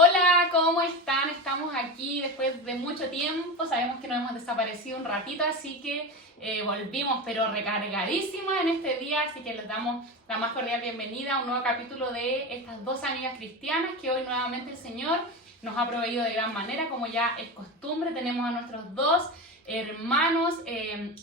Hola, ¿cómo están? Estamos aquí después de mucho tiempo, sabemos que nos hemos desaparecido un ratito, así que volvimos pero recargadísimas en este día, así que les damos la más cordial bienvenida a un nuevo capítulo de estas dos amigas cristianas que hoy nuevamente el Señor nos ha proveído de gran manera, como ya es costumbre. Tenemos a nuestros dos hermanos,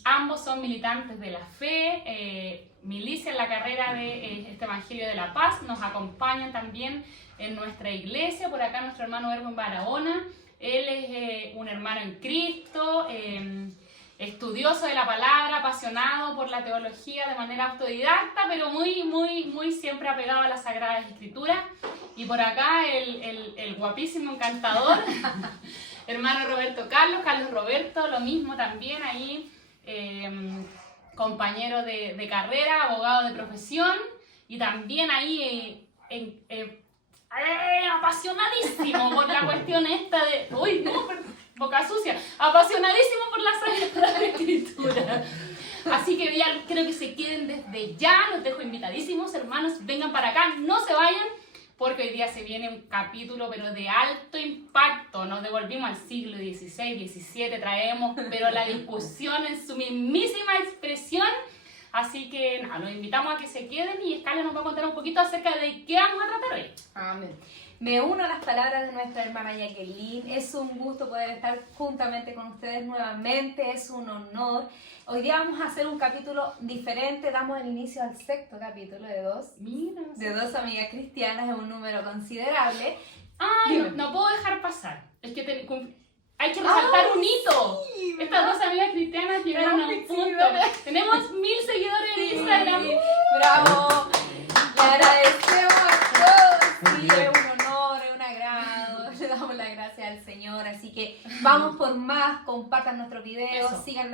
ambos son militantes de la fe, milicia en la carrera de este Evangelio de la Paz, nos acompañan también en nuestra iglesia. Por acá nuestro hermano Erwin Barahona, él es un hermano en Cristo, estudioso de la palabra, apasionado por la teología de manera autodidacta, pero muy siempre apegado a las Sagradas Escrituras. Y por acá el guapísimo, encantador, hermano Roberto Carlos Roberto, lo mismo también ahí, compañero de carrera, abogado de profesión, y también ahí apasionadísimo por la cuestión esta de... ¡Uy, no! Boca sucia. Apasionadísimo por la Sagrada Escritura. Así que ya creo que se queden desde ya. Los dejo invitadísimos, hermanos. Vengan para acá, no se vayan, porque hoy día se viene un capítulo pero de alto impacto. Nos devolvimos al siglo XVI, XVII, traemos pero la discusión en su mismísima expresión. Así que nada, los invitamos a que se queden y Scarlett nos va a contar un poquito acerca de qué vamos a tratar hoy. Amén. Me uno a las palabras de nuestra hermana Jacqueline. Es un gusto poder estar juntamente con ustedes nuevamente, es un honor. Hoy día vamos a hacer un capítulo diferente, damos el inicio al sexto capítulo de dos. Mira, De dos amigas cristianas, es un número considerable. Ay, no puedo dejar pasar. Es que hay que resaltar un hito. Sí, estas dos amigas cristianas llegaron a un punto. Tenemos 1000 seguidores en Instagram. ¡Bravo! Le agradecemos a todos. Sí, es un honor, es un agrado. Le damos las gracias al Señor. Así que vamos por más. Compartan nuestros videos, sigan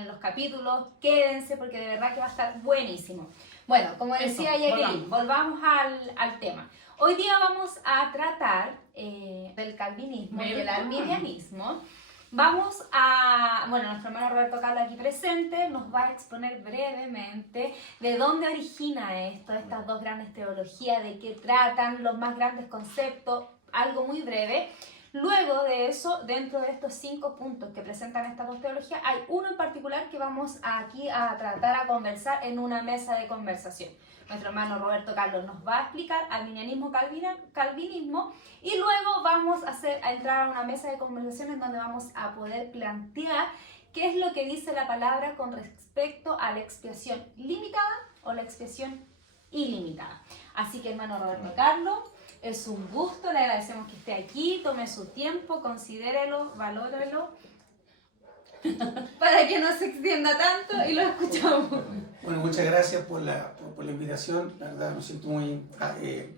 en los capítulos, quédense porque de verdad que va a estar buenísimo. Bueno, como decía Jacqueline, volvamos al tema. Hoy día vamos a tratar del calvinismo y del arminianismo. Vamos a, nuestro hermano Roberto Carlos aquí presente nos va a exponer brevemente de dónde origina esto, estas dos grandes teologías, de qué tratan, los más grandes conceptos, algo muy breve. Luego de eso, dentro de estos 5 puntos que presentan estas dos teologías, hay uno en particular que vamos aquí a tratar a conversar en una mesa de conversación. Nuestro hermano Roberto Carlos nos va a explicar arminianismo, calvinismo, y luego vamos a entrar a una mesa de conversación en donde vamos a poder plantear qué es lo que dice la palabra con respecto a la expiación limitada o la expiación ilimitada. Así que, hermano Roberto Carlos, es un gusto, le agradecemos que esté aquí, tome su tiempo, considérelo, valórelo, para que no se extienda tanto y lo escuchamos. Bueno, muchas gracias por la invitación, la verdad me siento muy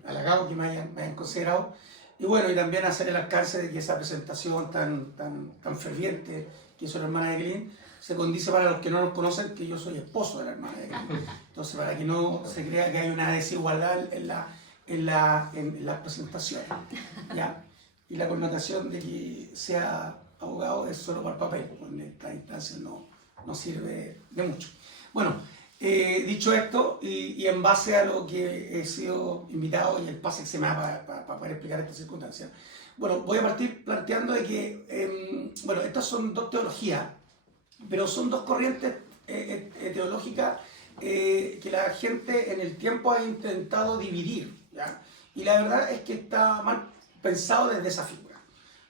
halagado que me hayan considerado. Y bueno, y también hacer el alcance de que esa presentación tan ferviente que hizo la hermana Jacqueline se condice para los que no nos conocen que yo soy esposo de la hermana Jacqueline. Entonces, para que no se crea que hay una desigualdad en la presentación, ¿ya? Y la connotación de que sea abogado es solo para el papel, en esta instancia no sirve de mucho. Bueno, dicho esto, y en base a lo que he sido invitado y el pase que se me da para poder explicar estas circunstancias, bueno, voy a partir planteando de que, estas son dos teologías, pero son dos corrientes teológicas que la gente en el tiempo ha intentado dividir, ¿ya? Y la verdad es que está mal pensado desde esa figura,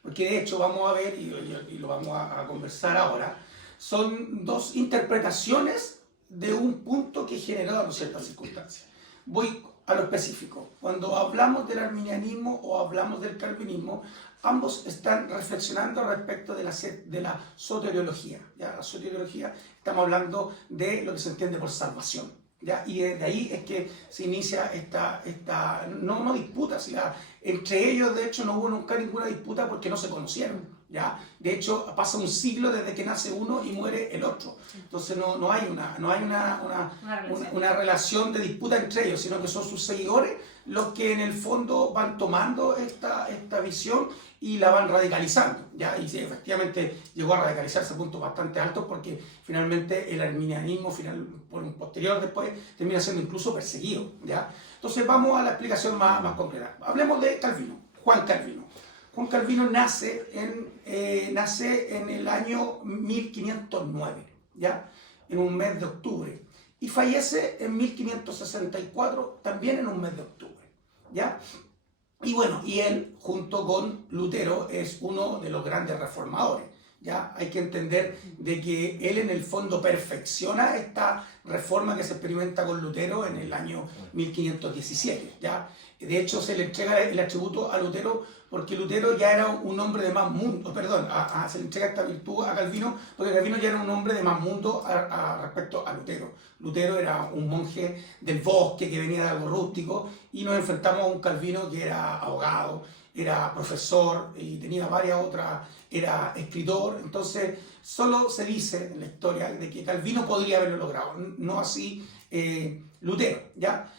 porque de hecho vamos a ver, y lo vamos a conversar ahora, son dos interpretaciones de un punto que generó ciertas circunstancias. Voy a lo específico. Cuando hablamos del arminianismo o hablamos del calvinismo, ambos están reflexionando respecto de la soteriología. ¿Ya? La soteriología, estamos hablando de lo que se entiende por salvación, ¿ya? Y desde ahí es que se inicia no disputa, entre ellos de hecho no hubo nunca ninguna disputa porque no se conocieron, ¿ya? De hecho pasa un siglo desde que nace uno y muere el otro, entonces no hay una relación de disputa entre ellos, sino que son sus seguidores los que en el fondo van tomando esta visión y la van radicalizando, ¿ya? Y sí, efectivamente llegó a radicalizarse a puntos bastante altos porque finalmente el arminianismo por un posterior después termina siendo incluso perseguido, ¿ya? Entonces vamos a la explicación más concreta. Hablemos de Calvino. Juan Calvino. Juan Calvino nace en el año 1509, ¿ya? En un mes de octubre. Y fallece en 1564, también en un mes de octubre, ¿ya? Y bueno, y él, junto con Lutero, es uno de los grandes reformadores, ¿ya? Hay que entender de que él en el fondo perfecciona esta reforma que se experimenta con Lutero en el año 1517, ¿ya? De hecho, se le entrega el atributo a Lutero porque Lutero ya era un hombre de más mundo, perdón, se le entrega esta virtud a Calvino porque Calvino ya era un hombre de más mundo respecto a Lutero. Lutero era un monje del bosque que venía de algo rústico y nos enfrentamos a un Calvino que era abogado, era profesor y tenía varias otras, era escritor. Entonces, solo se dice en la historia de que Calvino podría haberlo logrado, no así Lutero, ¿ya?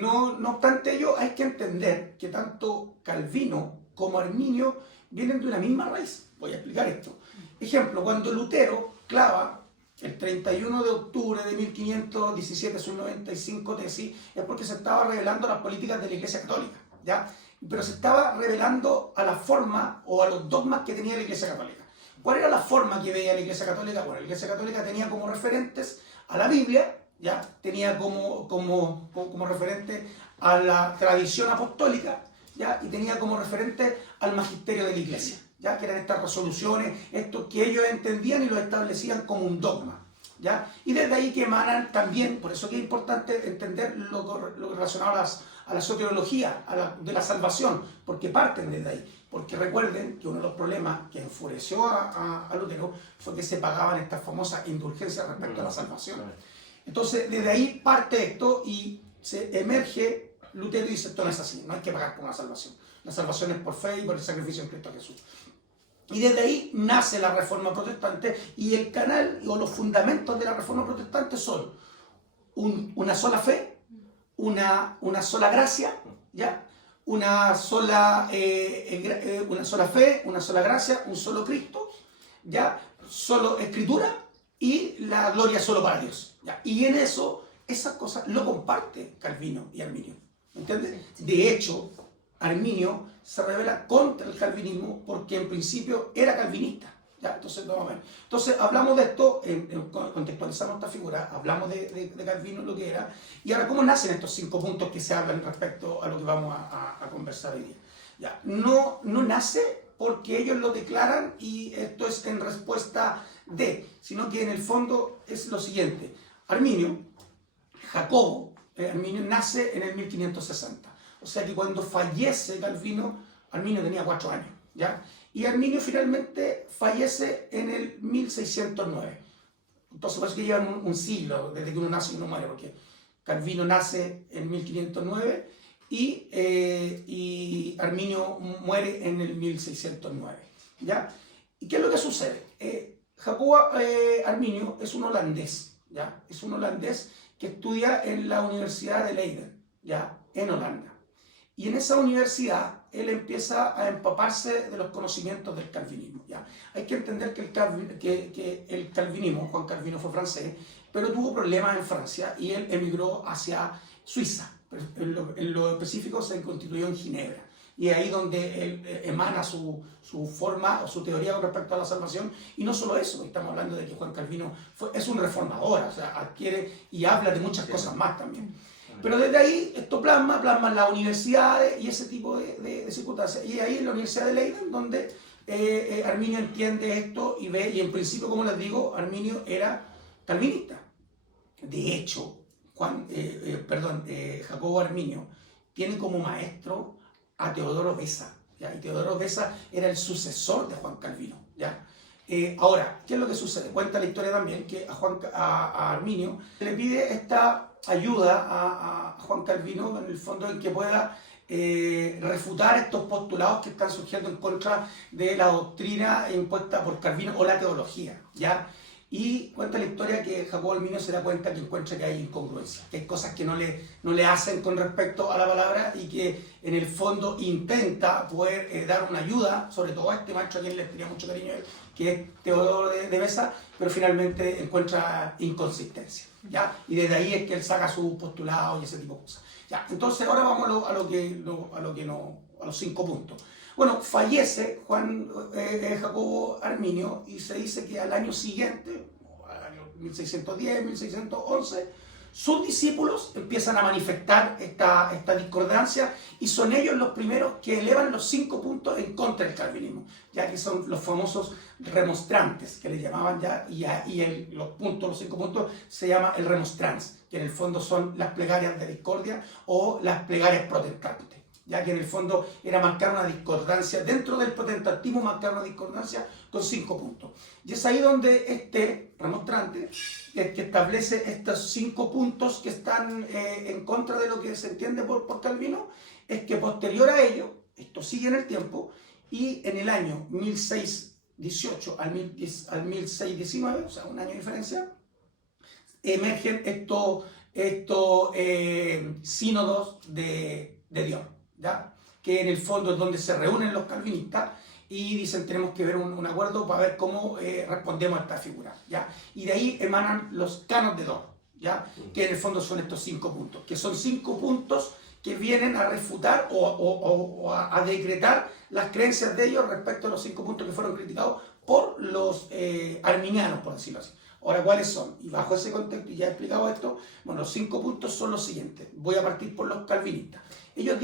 No obstante ello, hay que entender que tanto Calvino como Arminio vienen de una misma raíz. Voy a explicar esto. Ejemplo, cuando Lutero clava el 31 de octubre de 1517 sus 95 tesis, es porque se estaba revelando las políticas de la Iglesia Católica, ¿ya? Pero se estaba revelando a la forma o a los dogmas que tenía la Iglesia Católica. ¿Cuál era la forma que veía la Iglesia Católica? Bueno, la Iglesia Católica tenía como referentes a la Biblia, ¿ya? Tenía como referente a la tradición apostólica, ¿ya? Y tenía como referente al magisterio de la Iglesia, ¿ya? Que eran estas resoluciones, esto que ellos entendían y lo establecían como un dogma, ¿ya? Y desde ahí que emanan también, por eso que es importante entender lo relacionado a la soteriología, de la salvación, porque parten desde ahí. Porque recuerden que uno de los problemas que enfureció a Lutero fue que se pagaban estas famosas indulgencias respecto a la salvación. Entonces, desde ahí parte esto y se emerge, Lutero dice, esto no es así, no hay que pagar por una salvación. La salvación es por fe y por el sacrificio en Cristo Jesús. Y desde ahí nace la Reforma Protestante y el canal o los fundamentos de la Reforma Protestante son una sola fe, una sola gracia, ¿ya? Una sola fe, una sola gracia, un solo Cristo, ¿ya? Solo Escritura y la gloria solo para Dios, ¿ya? Y en eso, esas cosas lo comparte Calvino y Arminio, ¿entiendes? De hecho, Arminio se revela contra el calvinismo porque en principio era calvinista, ¿ya? Entonces, vamos a ver. Entonces, hablamos de esto, contextualizamos esta figura, hablamos de Calvino, lo que era, y ahora, ¿cómo nacen estos 5 puntos que se hablan respecto a lo que vamos a conversar hoy día? ¿Ya? No nace porque ellos lo declaran y esto es en respuesta sino que en el fondo es lo siguiente. Arminio, Jacobo, Arminio nace en el 1560. O sea que cuando fallece Calvino, Arminio tenía 4 años, ¿ya? Y Arminio finalmente fallece en el 1609. Entonces parece que llevan un siglo desde que uno nace y uno muere, porque Calvino nace en 1509 y Arminio muere en el 1609, ¿ya? ¿Y qué es lo que sucede? Jacobo Arminio es un holandés, ¿ya? Es un holandés que estudia en la Universidad de Leiden, ¿ya? En Holanda. Y en esa universidad él empieza a empaparse de los conocimientos del calvinismo, ¿ya? Hay que entender que el calvinismo, Juan Calvino fue francés, pero tuvo problemas en Francia y él emigró hacia Suiza. En lo específico se constituyó en Ginebra. Y es ahí donde él emana su forma o su teoría con respecto a la salvación. Y no solo eso, estamos hablando de que Juan Calvino es un reformador, o sea, adquiere y habla de muchas cosas más también. Pero desde ahí esto plasma las universidades y ese tipo de circunstancias. Y ahí en la Universidad de Leiden, donde Arminio entiende esto y ve, y en principio, como les digo, Arminio era calvinista. De hecho, Jacobo Arminio tiene como maestro a Teodoro Beza, ¿ya? Y Teodoro Beza era el sucesor de Juan Calvino, ¿ya? Ahora, ¿qué es lo que sucede? Cuenta la historia también que a Arminio le pide esta ayuda a Juan Calvino, en el fondo, en que pueda refutar estos postulados que están surgiendo en contra de la doctrina impuesta por Calvino o la teología, ¿ya? Y cuenta la historia que Jacobo Arminio se da cuenta que encuentra que hay incongruencia, que hay cosas que no le hacen con respecto a la palabra y que en el fondo intenta poder dar una ayuda, sobre todo a este maestro a quien le tenía mucho cariño, que es Teodoro de Beza, pero finalmente encuentra inconsistencia. ¿ya? Y desde ahí es que él saca su postulado y ese tipo de cosas. ¿Ya? Entonces ahora vamos a los 5 puntos. Bueno, fallece Jacobo Arminio y se dice que al año siguiente, al año 1610, 1611, sus discípulos empiezan a manifestar esta discordancia y son ellos los primeros que elevan los 5 puntos en contra del calvinismo, ya que son los famosos remonstrantes, que le llamaban los 5 puntos se llama el remonstrans, que en el fondo son las plegarias de discordia o las plegarias protestantes, ya que en el fondo era marcar una discordancia, dentro del protestantismo marcar una discordancia con 5 puntos. Y es ahí donde este remonstrante, que establece estos 5 puntos que están en contra de lo que se entiende por Calvino, es que posterior a ello, esto sigue en el tiempo, y en el año 1618 al 1619, o sea, un año de diferencia, emergen estos sínodos de Dios, ¿ya? Que en el fondo es donde se reúnen los calvinistas y dicen tenemos que ver un acuerdo para ver cómo respondemos a esta figura, ¿ya? Y de ahí emanan los canos de Dort, ¿ya? Que en el fondo son estos 5 puntos, que son 5 puntos que vienen a refutar o a decretar las creencias de ellos respecto a los 5 puntos que fueron criticados por los arminianos, por decirlo así. Ahora, ¿cuáles son? Y bajo ese contexto, y ya he explicado esto, bueno, los 5 puntos son los siguientes. Voy a partir por los calvinistas. Ellos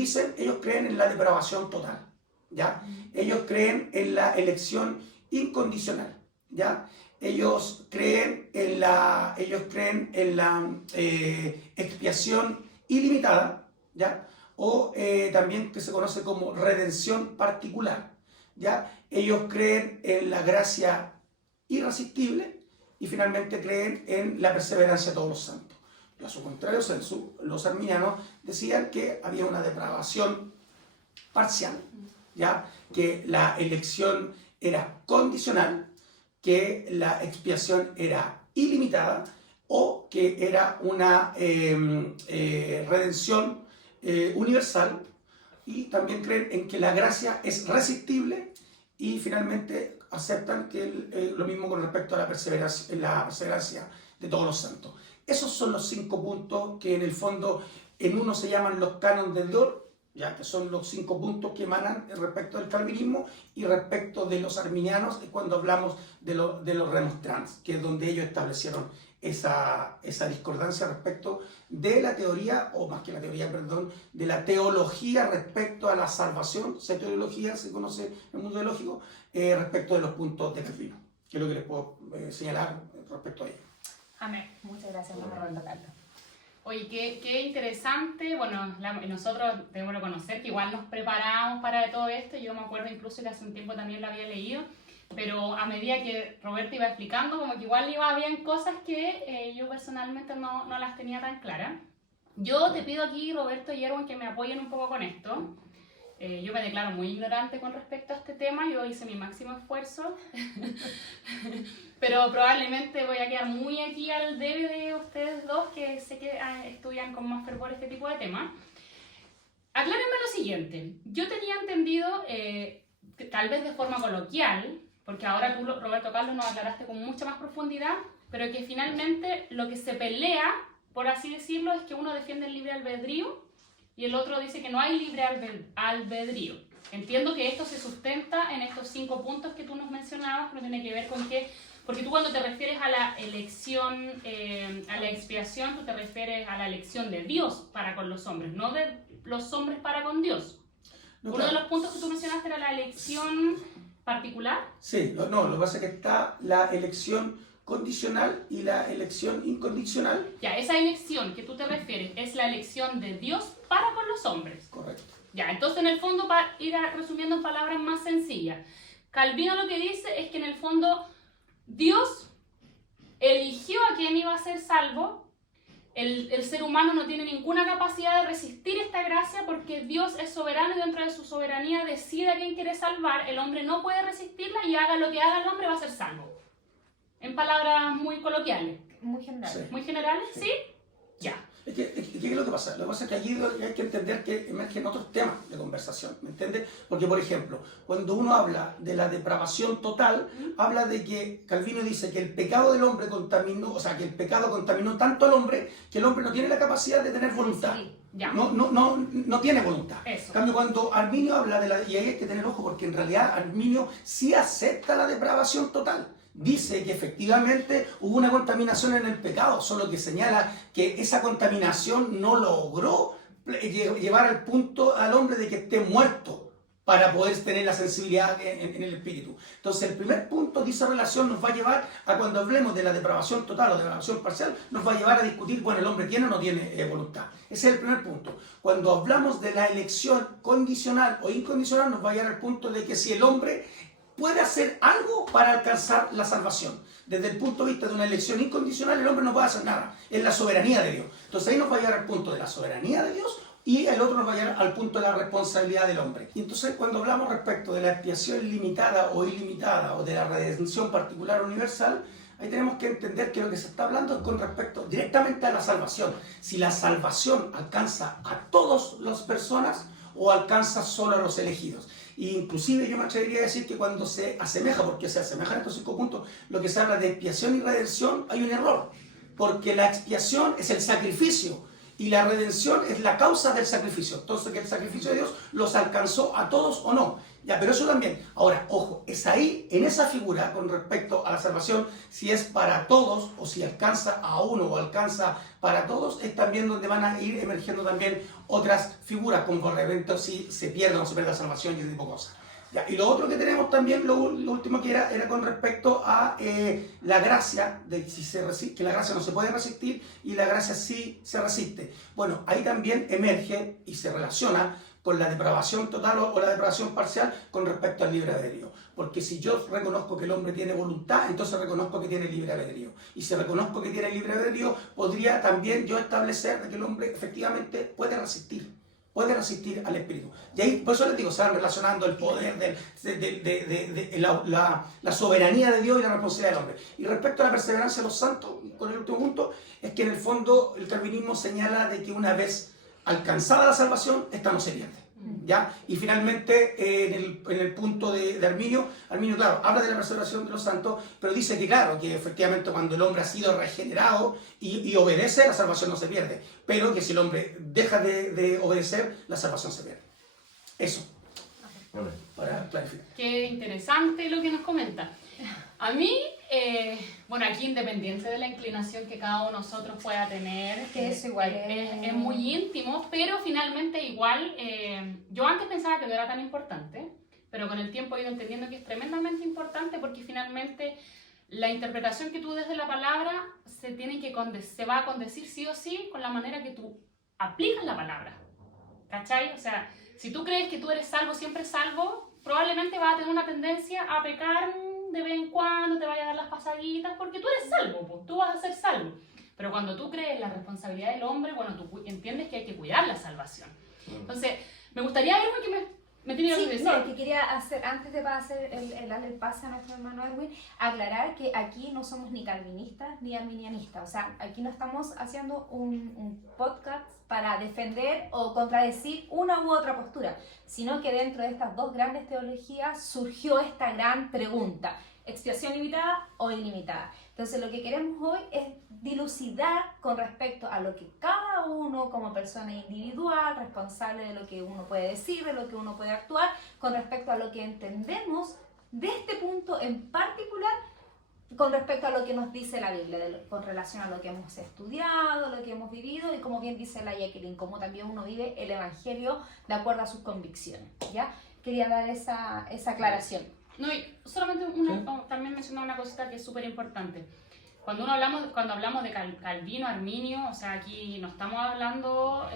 creen en la depravación total, ¿ya? Ellos creen en la elección incondicional, ¿ya? Ellos creen en la expiación ilimitada, ¿ya? O también que se conoce como redención particular, ¿ya? Ellos creen en la gracia irresistible y finalmente creen en la perseverancia de todos los santos. Y a su contrario, los arminianos decían que había una depravación parcial, ¿ya? Que la elección era condicional, que la expiación era ilimitada o que era una redención universal, y también creen en que la gracia es resistible y finalmente aceptan que lo mismo con respecto a la perseverancia de todos los santos. Esos son los 5 puntos que en el fondo en uno se llaman los cánones de Dort, ya que son los 5 puntos que emanan respecto del calvinismo, y respecto de los arminianos cuando hablamos de los remonstrantes, que es donde ellos establecieron esa discordancia respecto de la teoría, o más que la teoría, perdón, de la teología respecto a la salvación. Esa teología se conoce en el mundo teológico respecto de los puntos de Calvino, que es lo que les puedo señalar respecto a ello. Amén. Muchas gracias, Roberto Carlos. Oye, qué interesante. Bueno, nosotros debemos reconocer que igual nos preparamos para todo esto. Yo me acuerdo incluso que hace un tiempo también lo había leído, pero a medida que Roberto iba explicando, como que igual habían cosas que yo personalmente no las tenía tan claras. Yo te pido aquí, Roberto y Erwin, que me apoyen un poco con esto. Yo me declaro muy ignorante con respecto a este tema, yo hice mi máximo esfuerzo, pero probablemente voy a quedar muy aquí al debe de ustedes dos, que sé que estudian con más fervor este tipo de temas. Aclárenme lo siguiente, yo tenía entendido, tal vez de forma coloquial, porque ahora tú, Roberto Carlos, nos aclaraste con mucha más profundidad, pero que finalmente lo que se pelea, por así decirlo, es que uno defiende el libre albedrío y el otro dice que no hay libre albedrío. Entiendo que esto se sustenta en estos 5 puntos que tú nos mencionabas, pero tiene que ver con que, porque tú cuando te refieres a la elección, a la expiación, tú te refieres a la elección de Dios para con los hombres, no de los hombres para con Dios. No, uno de los puntos que tú mencionaste era la elección particular. Sí, lo que pasa es que está la elección condicional y la elección incondicional. Ya, esa elección que tú te refieres es la elección de Dios para con los hombres. Correcto. Ya, entonces en el fondo, para ir resumiendo en palabras más sencillas, Calvino lo que dice es que en el fondo Dios eligió a quien iba a ser salvo. El ser humano no tiene ninguna capacidad de resistir esta gracia porque Dios es soberano y dentro de su soberanía decide a quién quiere salvar. El hombre no puede resistirla y haga lo que haga el hombre va a ser salvo. En palabras muy coloquiales. Muy generales. Sí. ¿Muy generales? ¿Sí? Ya. ¿Qué es lo que pasa? Lo que pasa es que allí hay que entender que emergen otros temas de conversación, ¿me entiendes? Porque, por ejemplo, cuando uno habla de la depravación total, habla de que Calvino dice que el pecado del hombre contaminó, o sea, que el pecado contaminó tanto al hombre que el hombre no tiene la capacidad de tener voluntad. Sí, ya. No tiene voluntad. Eso. En cambio, cuando Arminio habla de la... Y ahí hay que tener ojo, porque en realidad Arminio sí acepta la depravación total. Dice que efectivamente hubo una contaminación en el pecado, solo que señala que esa contaminación no logró llevar al punto al hombre de que esté muerto para poder tener la sensibilidad en el espíritu. Entonces el primer punto de esa relación nos va a llevar a, cuando hablemos de la depravación total o depravación parcial, nos va a llevar a discutir, bueno, el hombre tiene o no tiene voluntad. Ese es el primer punto. Cuando hablamos de la elección condicional o incondicional, nos va a llevar al punto de que si el hombre puede hacer algo para alcanzar la salvación. Desde el punto de vista de una elección incondicional, el hombre no puede hacer nada. Es la soberanía de Dios. Entonces ahí nos va a llevar al punto de la soberanía de Dios y el otro nos va a llevar al punto de la responsabilidad del hombre. Y entonces cuando hablamos respecto de la expiación limitada o ilimitada o de la redención particular o universal, ahí tenemos que entender que lo que se está hablando es con respecto directamente a la salvación. Si la salvación alcanza a todas las personas o alcanza solo a los elegidos. Inclusive yo me atrevería a decir que cuando se asemeja, porque se asemejan estos 5 puntos, lo que se habla de expiación y redención, hay un error, porque la expiación es el sacrificio y la redención es la causa del sacrificio. Entonces, que el sacrificio de Dios los alcanzó a todos o no. Ya, pero eso también. Ahora, ojo, es ahí, en esa figura, con respecto a la salvación, si es para todos o si alcanza a uno o alcanza para todos, es también donde van a ir emergiendo también otras figuras, como por repente si se pierde o no se pierde la salvación y ese tipo de cosas. Ya, y lo otro que tenemos también, lo último que era con respecto a la gracia, de si se resiste, que la gracia no se puede resistir y la gracia sí se resiste. Bueno, ahí también emerge y se relaciona con la depravación total o la depravación parcial con respecto al libre albedrío. Porque si yo reconozco que el hombre tiene voluntad, entonces reconozco que tiene libre albedrío. Y si reconozco que tiene libre albedrío, podría también yo establecer que el hombre efectivamente puede resistir al espíritu. Y ahí, por eso les digo, se van relacionando el poder la soberanía de Dios y la responsabilidad del hombre. Y respecto a la perseverancia de los santos, con el último punto, es que en el fondo el calvinismo señala de que una vez alcanzada la salvación, esta no se pierde. ¿Ya? Y finalmente, en el punto de Arminio, claro, habla de la perseveración de los santos, pero dice que, claro, que efectivamente cuando el hombre ha sido regenerado y obedece, la salvación no se pierde. Pero que si el hombre deja de obedecer, la salvación se pierde. Eso. Para clarificar. Qué interesante lo que nos comenta. A mí, bueno, aquí independiente de la inclinación que cada uno de nosotros pueda tener, que eso igual es muy íntimo, pero finalmente igual, yo antes pensaba que no era tan importante, pero con el tiempo he ido entendiendo que es tremendamente importante porque finalmente la interpretación que tú des de la palabra se va a condecir sí o sí con la manera que tú aplicas la palabra. ¿Cachai? O sea, si tú crees que tú eres salvo, siempre salvo, probablemente vas a tener una tendencia a pecar de vez en cuando, te vaya a dar las pasaditas, porque tú eres salvo, pues, tú vas a ser salvo. Pero cuando tú crees la responsabilidad del hombre, bueno, tú entiendes que hay que cuidar la salvación. Entonces, me gustaría, Erwin, que me tiene que decir. No, que quería hacer, antes de hacer darle el pase a nuestro hermano Erwin, aclarar que aquí no somos ni calvinistas ni arminianistas. O sea, aquí no estamos haciendo un podcast para defender o contradecir una u otra postura, sino que dentro de estas dos grandes teologías surgió esta gran pregunta: ¿expiación limitada o ilimitada? Entonces lo que queremos hoy es dilucidar con respecto a lo que cada uno como persona individual, responsable de lo que uno puede decir, de lo que uno puede actuar, con respecto a lo que entendemos de este punto en particular, con respecto a lo que nos dice la Biblia, con relación a lo que hemos estudiado, lo que hemos vivido y como bien dice la Jacqueline, cómo también uno vive el Evangelio de acuerdo a sus convicciones. ¿Ya? Quería dar esa aclaración. No, y solamente también mencionar una cosita que es súper importante. Cuando hablamos de Calvino, Arminio, o sea, aquí no estamos hablando,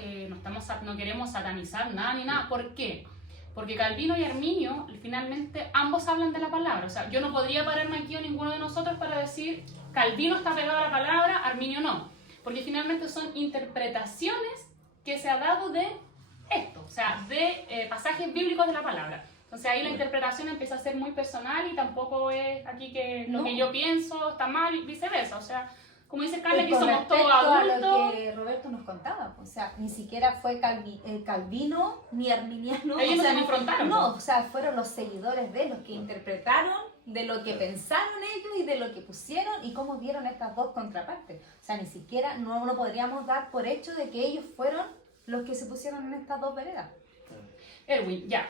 no queremos satanizar nada ni nada. ¿Por qué? Porque Calvino y Arminio, finalmente, ambos hablan de la palabra. O sea, yo no podría pararme aquí o ninguno de nosotros para decir Calvino está pegado a la palabra, Arminio no. Porque finalmente son interpretaciones que se ha dado de esto, o sea, de pasajes bíblicos de la palabra. Entonces ahí la interpretación empieza a ser muy personal y tampoco es aquí que lo que yo pienso está mal y viceversa. O sea, como dice Carla, que Con somos todos respecto a lo adultos. que Roberto nos contaba, o sea, ni siquiera fue Calvino ni arminiano. Ellos o no sea, se confrontaron. no, o sea, fueron los seguidores de los que interpretaron, de lo que pensaron ellos y de lo que pusieron y cómo vieron estas dos contrapartes. O sea, ni siquiera no podríamos dar por hecho de que ellos fueron los que se pusieron en estas dos veredas. Erwin, ya.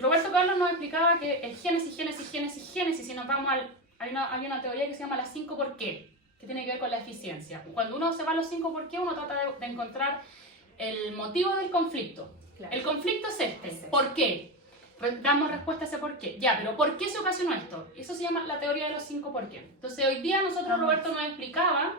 Roberto Carlos nos explicaba que el Génesis, si nos vamos hay una teoría que se llama las 5 por qué, que tiene que ver con la eficiencia. Cuando uno se va a los 5 por qué, uno trata de encontrar el motivo del conflicto. Claro. El conflicto es este. Es este. ¿Por qué? Damos respuesta a ese por qué. Ya, pero ¿por qué se ocasionó esto? Eso se llama la teoría de los 5 por qué. Entonces, hoy día nosotros, Roberto nos explicaba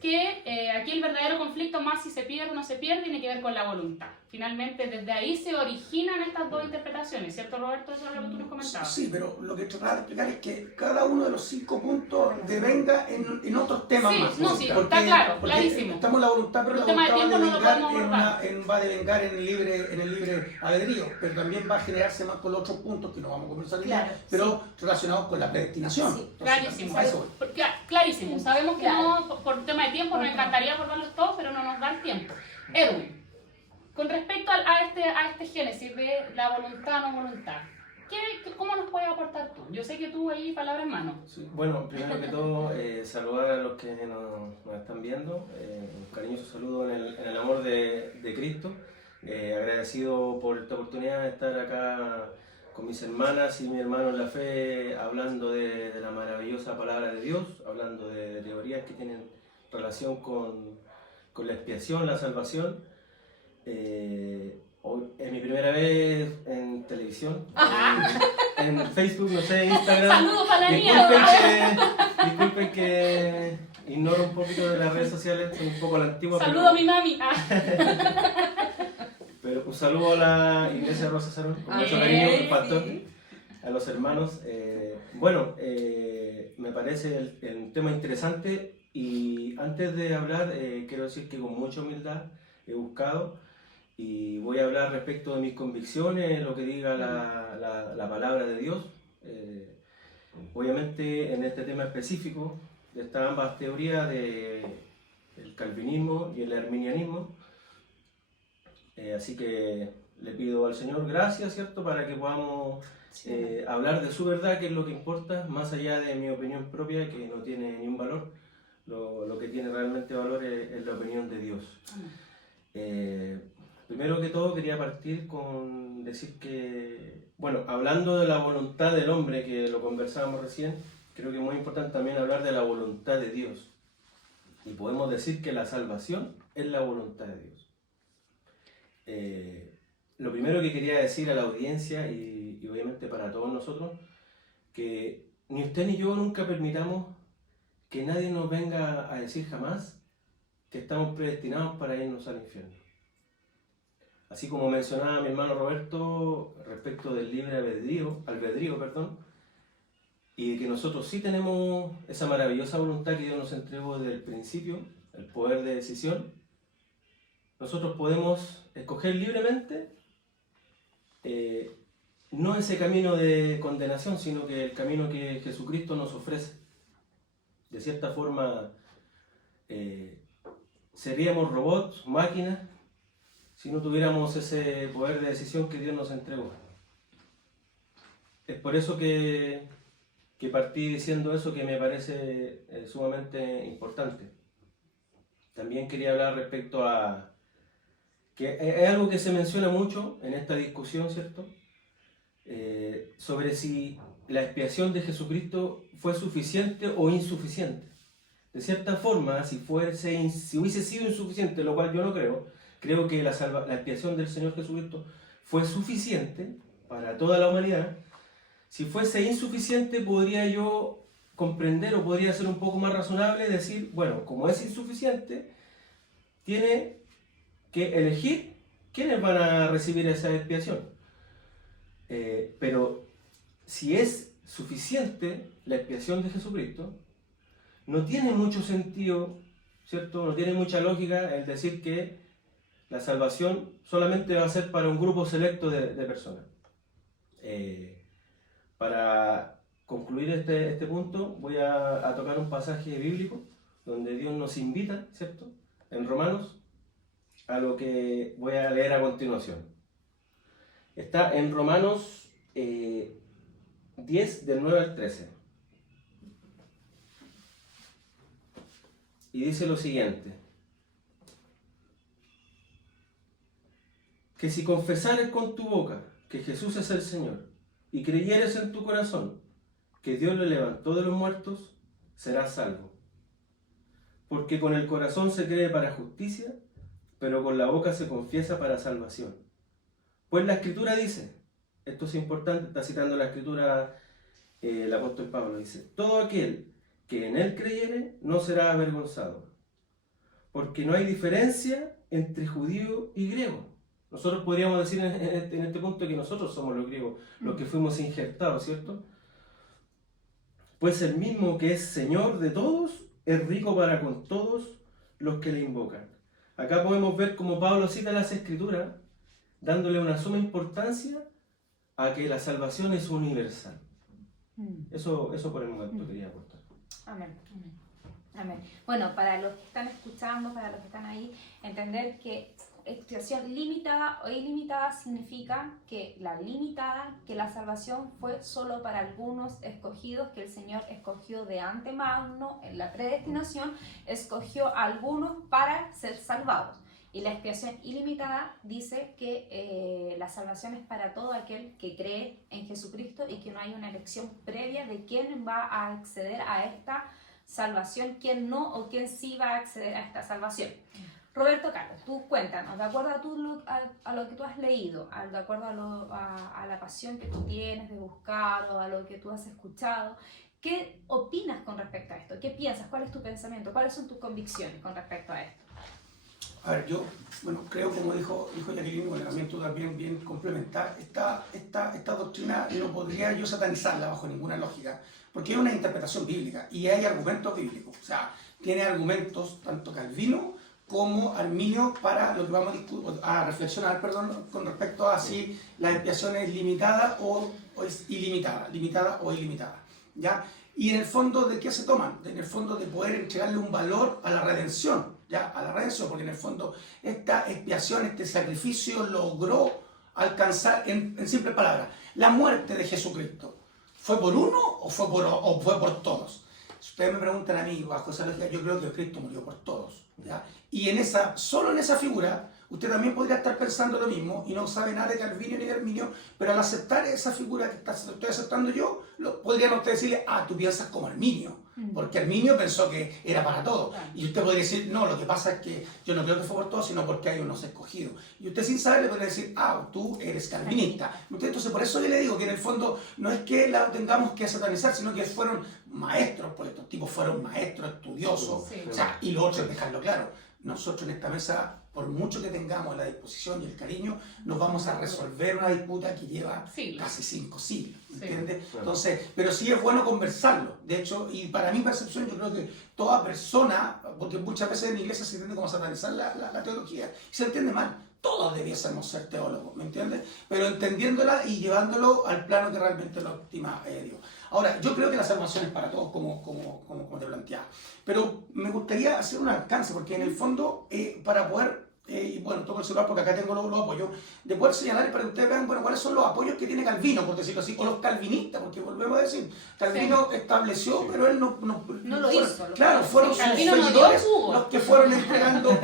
que aquí el verdadero conflicto, más si se pierde o no se pierde, tiene que ver con la voluntad. Finalmente, desde ahí se originan estas dos interpretaciones, ¿cierto, Roberto? Eso es lo que tú nos comentabas. Sí, pero lo que trataba de explicar es que cada uno de los 5 puntos devenga en otros temas Sí, más. no, sí, está claro, clarísimo. Estamos en la voluntad, pero El la tema de voluntad tiempo no lo podemos abordar. va a devengar en el libre albedrío, pero también va a generarse más con los otros puntos que no vamos a conversar hoy día, Claro, pero relacionados con la predestinación. Sí, Entonces, clarísimo. a eso voy. Clarísimo. Sabemos que Claro. no, por tema de tiempo, nos encantaría abordarlos todos, pero no nos da el tiempo. Erwin, con respecto a este génesis de la voluntad o no voluntad, ¿cómo nos puedes aportar tú? Yo sé que tú ahí, palabra en mano. Sí, bueno, primero que todo, saludar a los que nos están viendo, un cariñoso saludo en el amor de Cristo, agradecido por esta oportunidad de estar acá con mis hermanas y mi hermano en la fe, hablando de la maravillosa palabra de Dios, hablando de teorías que tienen relación con la expiación, la salvación. Hoy, es mi primera vez en televisión, en Facebook, no sé, Instagram. Saludos para la niña. Disculpen que ignoro un poquito de las redes sociales, soy un poco la antigua. Saludos a mi mami. Pero un saludo a la Iglesia Rosa Sarón, con mucho cariño, el pastor, a los hermanos. Me parece el tema interesante y antes de hablar quiero decir que con mucha humildad he buscado y voy a hablar respecto de mis convicciones, lo que diga la palabra de Dios. Obviamente en este tema específico de estas ambas teorías del calvinismo y el arminianismo. Así que le pido al Señor gracias, ¿cierto?, para que podamos hablar de su verdad, que es lo que importa, más allá de mi opinión propia, que no tiene ni un valor. Lo que tiene realmente valor es la opinión de Dios. Primero que todo quería partir con decir que, bueno, hablando de la voluntad del hombre, que lo conversábamos recién, creo que es muy importante también hablar de la voluntad de Dios. Y podemos decir que la salvación es la voluntad de Dios. Lo primero que quería decir a la audiencia y obviamente para todos nosotros, que ni usted ni yo nunca permitamos que nadie nos venga a decir jamás que estamos predestinados para irnos al infierno. Así como mencionaba mi hermano Roberto respecto del libre albedrío, y de que nosotros sí tenemos esa maravillosa voluntad que Dios nos entregó desde el principio, el poder de decisión. Nosotros podemos escoger libremente no ese camino de condenación, sino que el camino que Jesucristo nos ofrece. De cierta forma, seríamos robots, máquinas, si no tuviéramos ese poder de decisión que Dios nos entregó. Es por eso que partí diciendo eso, que me parece sumamente importante. También quería hablar respecto a que es algo que se menciona mucho en esta discusión, ¿cierto? Sobre si la expiación de Jesucristo fue suficiente o insuficiente. De cierta forma, si hubiese sido insuficiente, lo cual yo no creo que la expiación del Señor Jesucristo fue suficiente para toda la humanidad. Si fuese insuficiente, podría yo comprender o podría ser un poco más razonable decir, bueno, como es insuficiente, tiene que elegir quiénes van a recibir esa expiación. Pero si es suficiente la expiación de Jesucristo, no tiene mucho sentido, ¿cierto? No tiene mucha lógica el decir que la salvación solamente va a ser para un grupo selecto de personas. Para concluir este punto, voy a tocar un pasaje bíblico, donde Dios nos invita, ¿cierto? En Romanos, a lo que voy a leer a continuación. Está en Romanos 10, del 9 al 13. Y dice lo siguiente: que si confesares con tu boca que Jesús es el Señor, y creyeres en tu corazón que Dios le levantó de los muertos, serás salvo. Porque con el corazón se cree para justicia, pero con la boca se confiesa para salvación. Pues la Escritura dice, esto es importante, está citando la Escritura el apóstol Pablo, dice: todo aquel que en él creyere no será avergonzado, porque no hay diferencia entre judío y griego. Nosotros podríamos decir en este punto que nosotros somos los griegos, los que fuimos injertados, ¿cierto? Pues el mismo que es Señor de todos, es rico para con todos los que le invocan. Acá podemos ver cómo Pablo cita las Escrituras, dándole una suma importancia a que la salvación es universal. Eso por el momento quería aportar. Amén. Amén. Bueno, para los que están escuchando, para los que están ahí, entender que expiación limitada o ilimitada significa que la salvación fue solo para algunos escogidos, que el Señor escogió de antemano en la predestinación, escogió a algunos para ser salvados. Y la expiación ilimitada dice que la salvación es para todo aquel que cree en Jesucristo y que no hay una elección previa de quién va a acceder a esta salvación, quién no o quién sí va a acceder a esta salvación. Roberto Carlos, tú cuéntanos, de acuerdo a lo que tú has leído, de acuerdo a la pasión que tú tienes de buscar o a lo que tú has escuchado, ¿qué opinas con respecto a esto? ¿Qué piensas? ¿Cuál es tu pensamiento? ¿Cuáles son tus convicciones con respecto a esto? A ver, yo creo, como dijo Jacqueline, bueno, también tú también bien complementar, esta doctrina no podría yo satanizarla bajo ninguna lógica, porque es una interpretación bíblica y hay argumentos bíblicos. O sea, tiene argumentos tanto Calvino como Arminio para lo que vamos a reflexionar, con respecto a si la expiación es limitada o es ilimitada, limitada o ilimitada, ¿ya? Y en el fondo, ¿de qué se toman? En el fondo de poder entregarle un valor a la redención, ¿ya? A la redención, porque en el fondo esta expiación, este sacrificio logró alcanzar, en simples palabras, la muerte de Jesucristo. ¿Fue por uno o fue por todos? Si ustedes me preguntan a mí, bajo esa lógica, yo creo que Cristo murió por todos, ¿ya? Y solo en esa figura, usted también podría estar pensando lo mismo y no sabe nada de Calvino ni de Arminio, pero al aceptar esa figura que estoy aceptando yo, podrían ustedes decirle, tú piensas como Arminio, porque Arminio pensó que era para todos. Y usted podría decir, no, lo que pasa es que yo no creo que fue por todos, sino porque hay unos escogidos. Y usted sin saber le podría decir, tú eres calvinista. Entonces por eso yo le digo que en el fondo no es que la tengamos que satanizar, sino que fueron maestros, pues estos tipos fueron maestros, estudiosos, Sí. o sea, y lo otro es dejarlo claro. Nosotros en esta mesa, por mucho que tengamos la disposición y el cariño, nos vamos a resolver una disputa que lleva casi 5 siglos, ¿entiendes? Sí. Entonces, pero sí es bueno conversarlo. De hecho, y para mi percepción, yo creo que toda persona, porque muchas veces en la iglesia se entiende como satanizar la teología, y se entiende mal. Todos debiésemos ser teólogos, ¿me entiendes? Pero entendiéndola y llevándolo al plano que realmente lo optima Dios. Ahora, yo creo que la salvación es para todos, como te planteaba. Pero me gustaría hacer un alcance, porque en el fondo, para poder, y bueno, toco el celular porque acá tengo los apoyos, de poder señalar para que ustedes vean, bueno, cuáles son los apoyos que tiene Calvino, por decirlo así, o los calvinistas, porque volvemos a decir, Calvino estableció, pero él no lo hizo. Claro, fueron sus seguidores los que fueron entregando,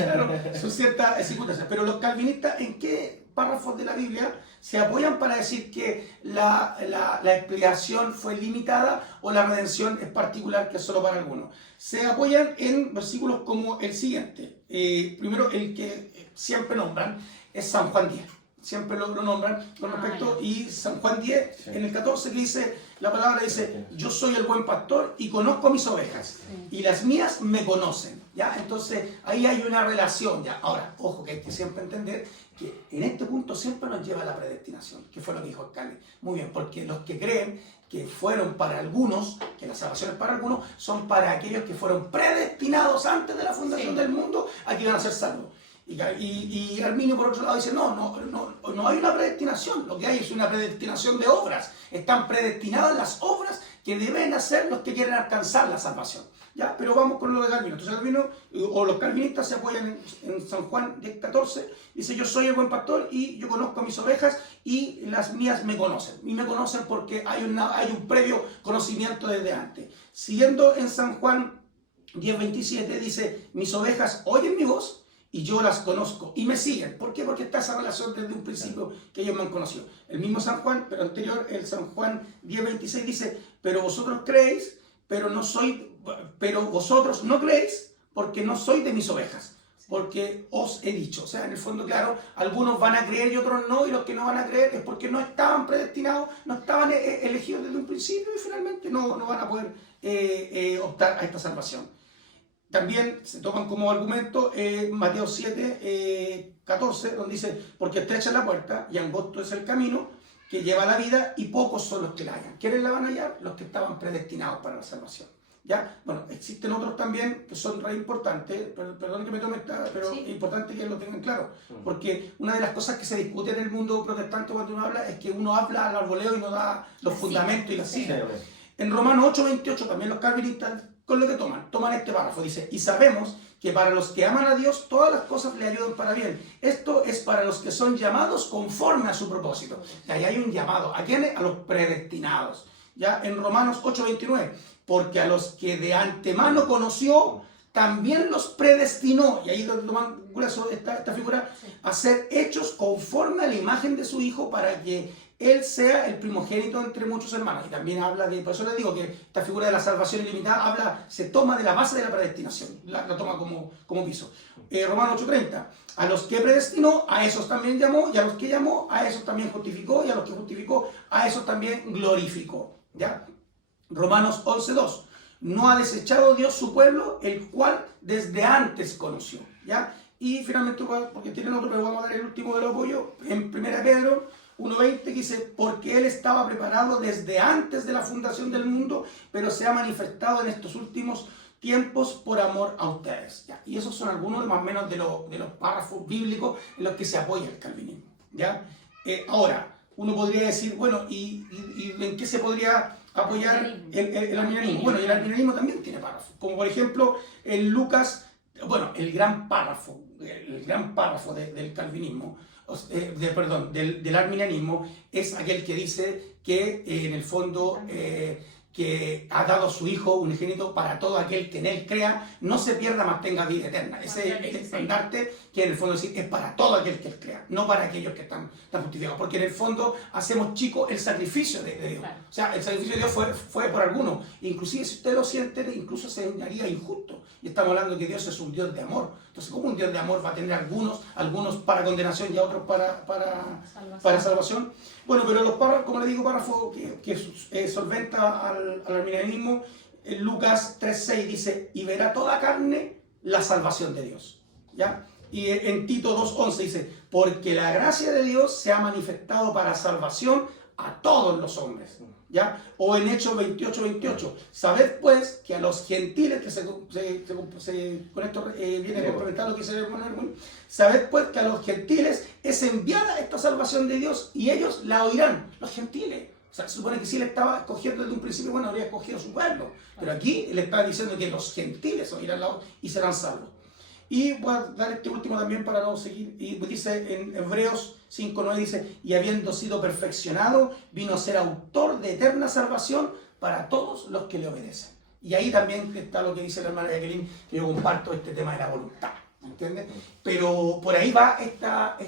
sus ciertas circunstancias. Pero los calvinistas, ¿en qué párrafos de la Biblia se apoyan para decir que la expiación fue limitada o la redención es particular, que es solo para algunos? Se apoyan en versículos como el siguiente. Primero, el que siempre nombran es San Juan 10. Siempre lo nombran con respecto, y San Juan 10, en el 14, que dice, la palabra dice, yo soy el buen pastor y conozco mis ovejas, y las mías me conocen, ¿ya? Entonces, ahí hay una relación, ¿ya? Ahora, ojo, que hay que siempre entender que en este punto siempre nos lleva a la predestinación, que fue lo que dijo Alcalde. Muy bien, porque los que creen que fueron para algunos, que la salvación es para algunos, son para aquellos que fueron predestinados antes de la fundación del mundo a que iban a ser salvos. Y Arminio, por otro lado, dice, no hay una predestinación, lo que hay es una predestinación de obras. Están predestinadas las obras que deben hacer los que quieren alcanzar la salvación. ¿Ya? Pero vamos con lo de Calvino. Entonces Calvino, o los calvinistas se apoyan en San Juan 10:14, dice: yo soy el buen pastor y yo conozco a mis ovejas y las mías me conocen. Y me conocen porque hay un previo conocimiento desde antes. Siguiendo en San Juan 10:27 dice: mis ovejas oyen mi voz y yo las conozco y me siguen. ¿Por qué? Porque está esa relación desde un principio que ellos me han conocido. El mismo San Juan, pero anterior, el San Juan 10:26 dice: pero vosotros creéis, pero vosotros no creéis porque no sois de mis ovejas, porque os he dicho. O sea, en el fondo, claro, algunos van a creer y otros no, y los que no van a creer es porque no estaban predestinados, no estaban elegidos desde un principio y finalmente no van a poder optar a esta salvación. También se toman como argumento Mateo 7:14, donde dice: porque estrecha es la puerta y angosto es el camino que lleva a la vida y pocos son los que la hallan. ¿Quiénes la van a hallar? Los que estaban predestinados para la salvación. ¿Ya? Bueno, existen otros también que son re importantes, perdón que me tome pero sí, es importante que lo tengan claro, porque una de las cosas que se discute en el mundo protestante cuando uno habla es que uno habla al arboleo y no da los fundamentos y las citas. En Romanos 8:28 también los calvinistas, con lo que toman este párrafo, dice: y sabemos que para los que aman a Dios todas las cosas le ayudan para bien. Esto es para los que son llamados conforme a su propósito. Y ahí hay un llamado. ¿A quiénes? A los predestinados. Ya en Romanos 8:29, porque a los que de antemano conoció, también los predestinó, y ahí toman esta figura, a ser hechos conforme a la imagen de su Hijo, para que Él sea el primogénito entre muchos hermanos. Y también habla de, por eso les digo que esta figura de la salvación ilimitada se toma de la base de la predestinación, la toma como piso. Romanos 8:30, a los que predestinó, a esos también llamó, y a los que llamó, a esos también justificó, y a los que justificó, a esos también glorificó. ¿Ya? Romanos 11:2, no ha desechado Dios su pueblo, el cual desde antes conoció. ¿Ya? Y finalmente, porque tienen otro, pero vamos a dar el último de los apoyos, en 1 Pedro 1:20, que dice: porque Él estaba preparado desde antes de la fundación del mundo, pero se ha manifestado en estos últimos tiempos por amor a ustedes. ¿Ya? Y esos son algunos más o menos de los párrafos bíblicos en los que se apoya el calvinismo. ¿Ya? Ahora, uno podría decir, bueno, ¿y en qué se podría apoyar el arminianismo? Bueno, y el arminianismo también tiene párrafos, como por ejemplo en Lucas, bueno, el gran párrafo del calvinismo, del arminianismo, es aquel que dice que en el fondo que ha dado a su Hijo unigénito para todo aquel que en Él crea, no se pierda, mas tenga vida eterna. Ese es el estandarte que en el fondo es para todo aquel que Él crea, no para aquellos que están justificados, porque en el fondo hacemos chico el sacrificio de Dios. Claro. O sea, el sacrificio de Dios fue por algunos, inclusive si usted lo siente, incluso se haría injusto. Y estamos hablando de que Dios es un Dios de amor. Entonces, ¿cómo un Dios de amor va a tener algunos para condenación y a otros para salvación? Bueno, pero los párrafos, como le digo, párrafo que solventa al arminianismo, en Lucas 3:6 dice: y verá toda carne la salvación de Dios. ¿Ya? Y en Tito 2:11 dice: porque la gracia de Dios se ha manifestado para salvación a todos los hombres. ¿Ya? O en Hechos 28:28, sabed pues que a los gentiles, que con esto viene a complementar lo que dice el hermano Hermón, sabed pues que a los gentiles es enviada esta salvación de Dios y ellos la oirán, los gentiles. O sea, se supone que si él estaba escogiendo desde un principio, bueno, habría escogido su pueblo, pero aquí él está diciendo que los gentiles oirán la voz y serán salvos. Y voy a dar este último también para no seguir, y dice en Hebreos 5:9, dice: y habiendo sido perfeccionado, vino a ser autor de eterna salvación para todos los que le obedecen. Y ahí también está lo que dice la hermana Jacqueline, que yo comparto este tema de la voluntad, ¿entiendes? Pero por ahí va esta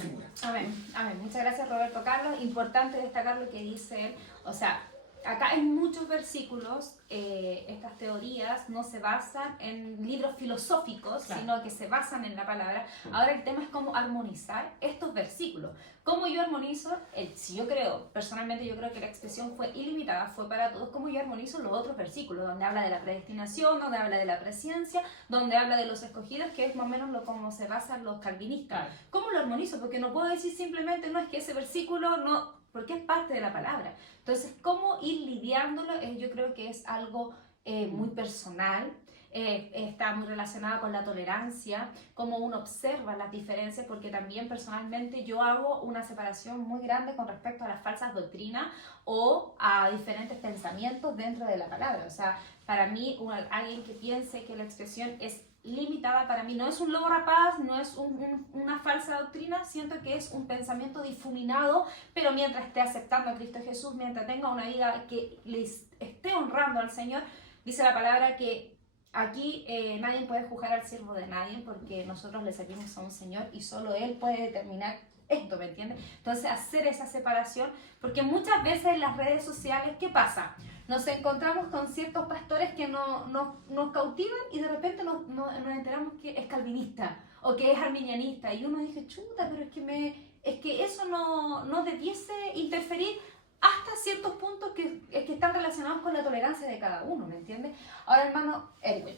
figura. Amén. Muchas gracias, Roberto Carlos. Importante destacar lo que dice él, o sea, acá en muchos versículos estas teorías no se basan en libros filosóficos, claro, sino que se basan en la palabra. Ahora el tema es cómo armonizar estos versículos. ¿Cómo yo armonizo? Si yo creo, personalmente yo creo que la expresión fue ilimitada, fue para todos. ¿Cómo yo armonizo los otros versículos? Donde habla de la predestinación, donde habla de la presciencia, donde habla de los escogidos, que es más o menos como se basan los calvinistas. Claro. ¿Cómo lo armonizo? Porque no puedo decir simplemente, no, es que ese versículo no, porque es parte de la palabra. Entonces, ¿cómo ir lidiándolo? Yo creo que es algo muy personal. está muy relacionada con la tolerancia, cómo uno observa las diferencias, porque también personalmente yo hago una separación muy grande con respecto a las falsas doctrinas o a diferentes pensamientos dentro de la palabra. O sea, para mí, alguien que piense que la expresión es limitada, para mí no es un lobo rapaz, no es una falsa doctrina, siento que es un pensamiento difuminado, pero mientras esté aceptando a Cristo Jesús, mientras tenga una vida que les esté honrando al Señor, dice la palabra que aquí nadie puede juzgar al siervo de nadie, porque nosotros le servimos a un Señor y solo Él puede determinar esto, ¿me entiendes? Entonces hacer esa separación, porque muchas veces en las redes sociales, ¿qué pasa? Nos encontramos con ciertos pastores que nos cautivan y de repente nos enteramos que es calvinista o que es arminianista y uno dice, chuta, pero es que eso no debiese interferir hasta ciertos puntos que están relacionados con la tolerancia de cada uno, ¿me entiendes? Ahora, hermano Edwin,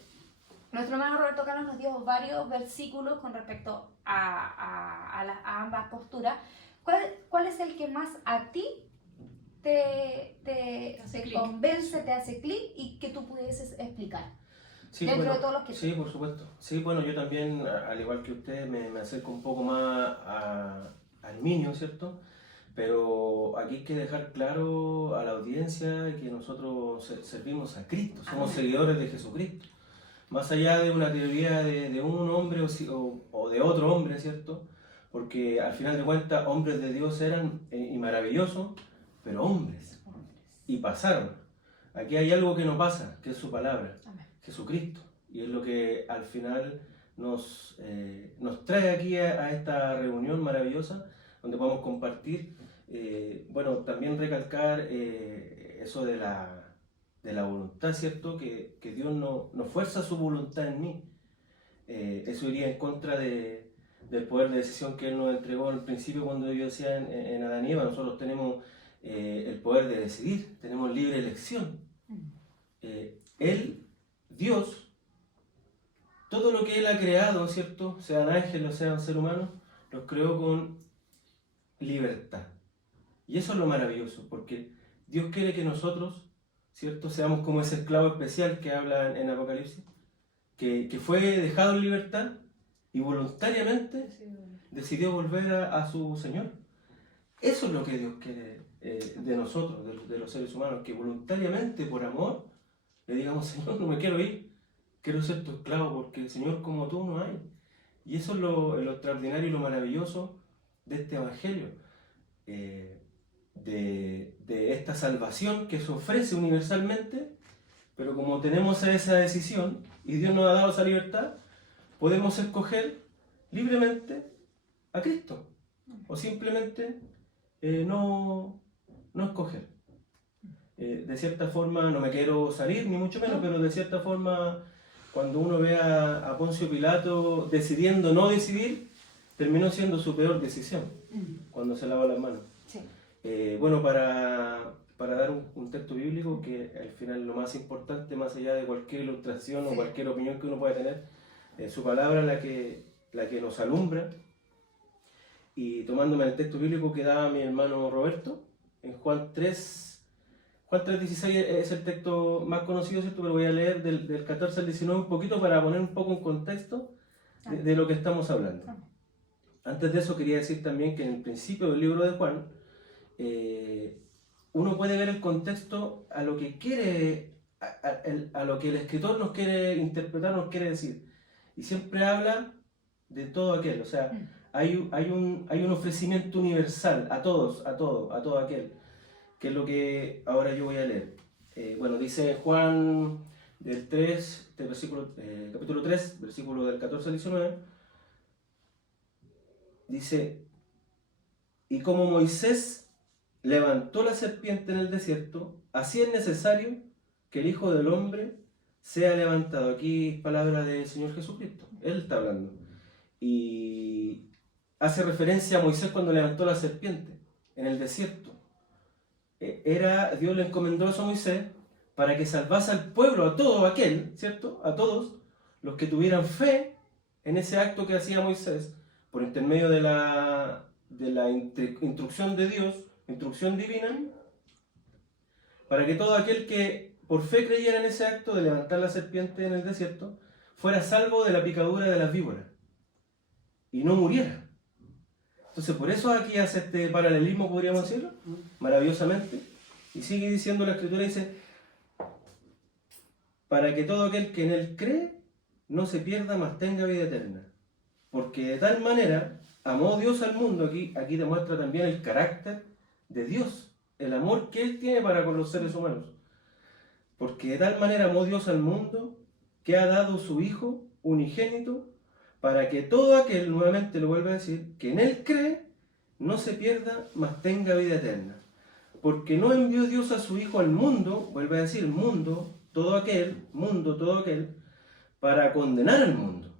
nuestro hermano Roberto Carlos nos dio varios versículos con respecto a ambas posturas. ¿Cuál es el que más a ti te convence, te hace clic y que tú pudieses explicar? Sí, dentro bueno, de todos los que... Sí, por supuesto. Sí, bueno, yo también, al igual que usted, me acerco un poco más al niño, ¿cierto? Pero aquí hay que dejar claro a la audiencia que nosotros servimos a Cristo, somos seguidores de Jesucristo. Más allá de una teoría de un hombre o de otro hombre, ¿cierto? Porque al final de cuentas, hombres de Dios eran y maravillosos, pero hombres. Y pasaron. Aquí hay algo que no pasa, que es su palabra, Jesucristo. Y es lo que al final nos trae aquí a esta reunión maravillosa, donde podemos compartir, bueno, también recalcar eso de la voluntad, ¿cierto? Que Dios no fuerza su voluntad en mí. Eso iría en contra del poder de decisión que Él nos entregó al principio cuando yo decía en Adán y Eva. Nosotros tenemos el poder de decidir, tenemos libre elección. Él, Dios, todo lo que Él ha creado, ¿cierto? Sean ángeles o sean ser humanos, los creó con libertad. Y eso es lo maravilloso, porque Dios quiere que nosotros, ¿cierto?, seamos como ese esclavo especial que habla en Apocalipsis, que fue dejado en libertad y voluntariamente decidió volver a su Señor. Eso es lo que Dios quiere de nosotros, de los seres humanos, que voluntariamente, por amor, le digamos, Señor, no me quiero ir, quiero ser tu esclavo, porque Señor como tú no hay. Y eso es lo extraordinario y lo maravilloso de este Evangelio, de esta salvación que se ofrece universalmente, pero como tenemos esa decisión y Dios nos ha dado esa libertad, podemos escoger libremente a Cristo o simplemente no escoger. De cierta forma, no me quiero salir ni mucho menos, pero de cierta forma, cuando uno ve a Poncio Pilato decidiendo no decidir, terminó siendo su peor decisión cuando se lava las manos. Sí. Bueno, para dar un texto bíblico, que al final lo más importante, más allá de cualquier ilustración o cualquier opinión que uno pueda tener, su palabra la que nos alumbra. Y tomándome el texto bíblico que daba mi hermano Roberto, en Juan 3:16 es el texto más conocido, ¿cierto? Pero voy a leer del 14 al 19 un poquito para poner un poco en contexto de lo que estamos hablando. Antes de eso quería decir también que en el principio del libro de Juan, uno puede ver el contexto a lo que quiere, a lo que el escritor nos quiere interpretar, nos quiere decir. Y siempre habla de todo aquel, o sea, hay un ofrecimiento universal a todos, a todo aquel, que es lo que ahora yo voy a leer. Bueno, dice Juan capítulo 3, versículo del 14 al 19, dice: y como Moisés levantó la serpiente en el desierto, así es necesario que el Hijo del Hombre sea levantado. Aquí palabra del Señor Jesucristo, Él está hablando. Y hace referencia a Moisés cuando levantó la serpiente en el desierto. Dios le encomendó eso a Moisés para que salvase al pueblo, a todo aquel, ¿cierto? A todos los que tuvieran fe en ese acto que hacía Moisés, por intermedio de la instrucción de Dios, instrucción divina, para que todo aquel que por fe creyera en ese acto de levantar la serpiente en el desierto, fuera salvo de la picadura de las víboras y no muriera. Entonces, por eso aquí hace este paralelismo, podríamos decirlo, maravillosamente. Y sigue diciendo la Escritura, dice, para que todo aquel que en él cree no se pierda, mas tenga vida eterna. Porque de tal manera amó Dios al mundo, aquí demuestra también el carácter de Dios, el amor que Él tiene para con los seres humanos. Porque de tal manera amó Dios al mundo, que ha dado su Hijo unigénito, para que todo aquel, nuevamente lo vuelve a decir, que en Él cree, no se pierda, mas tenga vida eterna. Porque no envió Dios a su Hijo al mundo, vuelve a decir mundo, todo aquel, para condenar al mundo,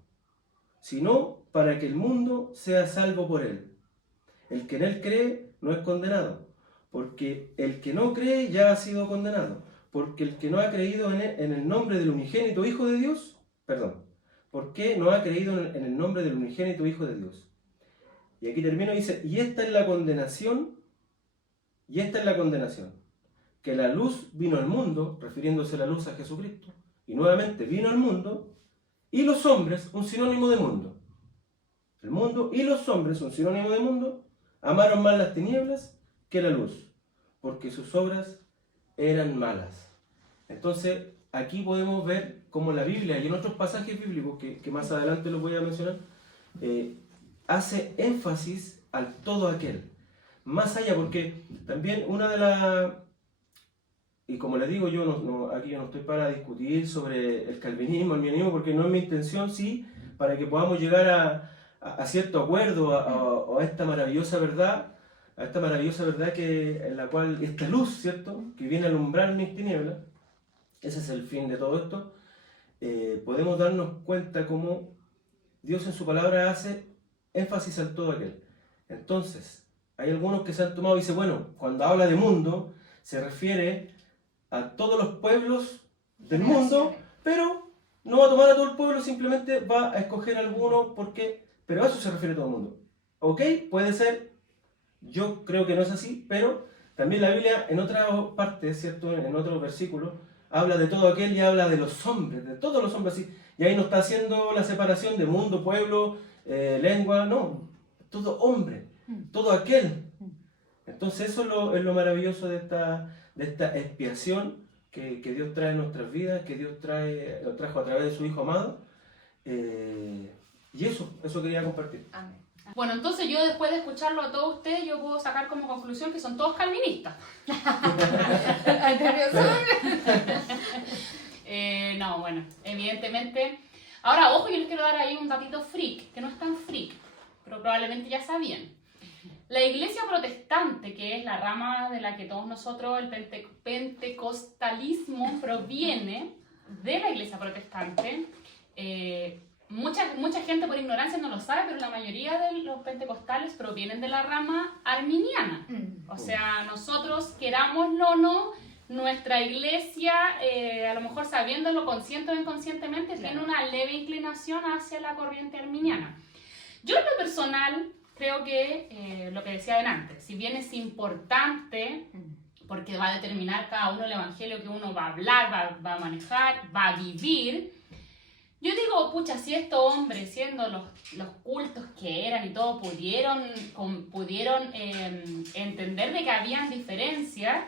sino para que el mundo sea salvo por Él. El que en Él cree no es condenado, porque el que no cree ya ha sido condenado, porque el que no ha creído en el nombre del unigénito Hijo de Dios, ¿por qué no ha creído en el nombre del unigénito Hijo de Dios? Y aquí termino y dice, y esta es la condenación, que la luz vino al mundo, refiriéndose a la luz a Jesucristo, y nuevamente vino al mundo, y los hombres, un sinónimo de mundo. El mundo y los hombres, un sinónimo de mundo, amaron más las tinieblas que la luz, porque sus obras eran malas. Entonces, aquí podemos ver cómo la Biblia y en otros pasajes bíblicos, que más adelante los voy a mencionar, hace énfasis al todo aquel. Más allá, porque también una de las... Y como les digo, aquí yo no estoy para discutir sobre el calvinismo, el mianismo, porque no es mi intención, sí, para que podamos llegar a cierto acuerdo, a esta maravillosa verdad, en la cual esta luz, ¿cierto?, que viene a alumbrar mis tinieblas, ese es el fin de todo esto. Podemos darnos cuenta cómo Dios en su palabra hace énfasis al todo aquel. Entonces, hay algunos que se han tomado y dicen, bueno, cuando habla de mundo, se refiere a todos los pueblos del mundo, pero no va a tomar a todo el pueblo, simplemente va a escoger alguno, pero a eso se refiere a todo el mundo. ¿Ok? Puede ser, yo creo que no es así, pero también la Biblia en otra parte, ¿cierto?, en otros versículos, habla de todo aquel y habla de los hombres, de todos los hombres, ¿sí? Y ahí no está haciendo la separación de mundo, pueblo, lengua, no, todo hombre, todo aquel. Entonces eso es lo maravilloso de esta expiación que Dios trae en nuestras vidas, que Dios lo trajo a través de su Hijo amado. Y eso quería compartir. Amén. Bueno, entonces yo después de escucharlo a todos ustedes, yo puedo sacar como conclusión que son todos calvinistas. No, bueno, evidentemente. Ahora, ojo, yo les quiero dar ahí un datito freak, que no es tan freak, pero probablemente ya sabían. La iglesia protestante, que es la rama de la que todos nosotros, el pentecostalismo proviene de la iglesia protestante. Mucha gente por ignorancia no lo sabe, pero la mayoría de los pentecostales provienen de la rama arminiana. O sea, nosotros, querámoslo o no, nuestra iglesia, a lo mejor sabiéndolo consciente o inconscientemente, tiene una leve inclinación hacia la corriente arminiana. Yo en lo personal creo que lo que decía adelante, si bien es importante, porque va a determinar cada uno el evangelio que uno va a hablar, va a manejar, va a vivir, yo digo, pucha, si estos hombres, siendo los cultos que eran y todo, pudieron entender de que habían diferencias,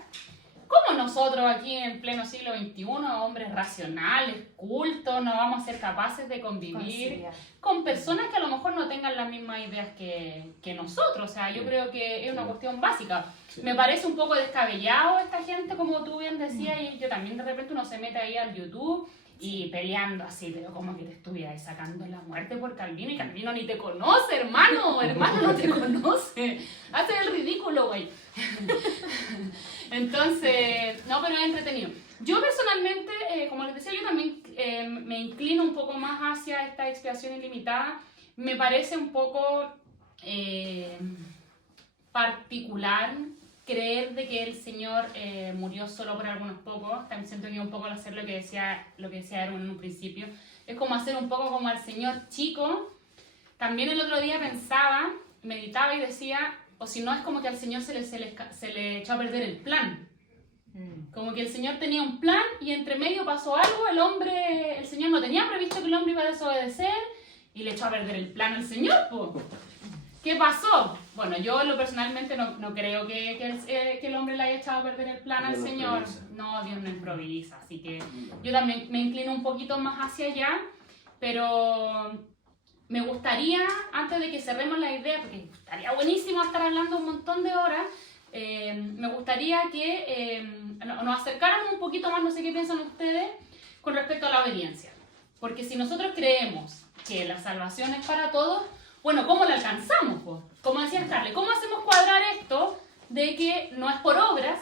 ¿cómo nosotros aquí en pleno siglo XXI, hombres racionales, cultos, no vamos a ser capaces de convivir con personas que a lo mejor no tengan las mismas ideas que nosotros? O sea, yo creo que es una cuestión básica. Sí. Me parece un poco descabellado esta gente, como tú bien decías, y yo también de repente uno se mete ahí al YouTube y peleando así, pero como que te estuvieras sacando la muerte por Calvino, y Calvino ni te conoce, hermano no te conoce, hace el ridículo, güey. Entonces, no, pero es entretenido. Yo personalmente, como les decía, yo también me inclino un poco más hacia esta expiación ilimitada. Me parece un poco particular creer de que el Señor murió solo por algunos pocos. También siento que un poco al hacer lo que decía Aaron en un principio, es como hacer un poco como al Señor chico. También el otro día pensaba, meditaba y decía, o si no, es como que al Señor se le echó a perder el plan. Como Como que el Señor tenía un plan y entre medio pasó algo, el Señor no tenía previsto que el hombre iba a desobedecer y le echó a perder el plan al Señor, po. ¿Qué pasó? Bueno, yo personalmente no creo que el hombre le haya echado a perder el plan al Dios no Señor. improvisa. No, Dios no improvisa, así que yo también me inclino un poquito más hacia allá, pero me gustaría, antes de que cerremos la idea, porque estaría buenísimo estar hablando un montón de horas, me gustaría que nos acercáramos un poquito más, no sé qué piensan ustedes, con respecto a la obediencia. Porque si nosotros creemos que la salvación es para todos, bueno, ¿cómo la alcanzamos, po? Como decía Scarlett, ¿cómo hacemos cuadrar esto de que no es por obras,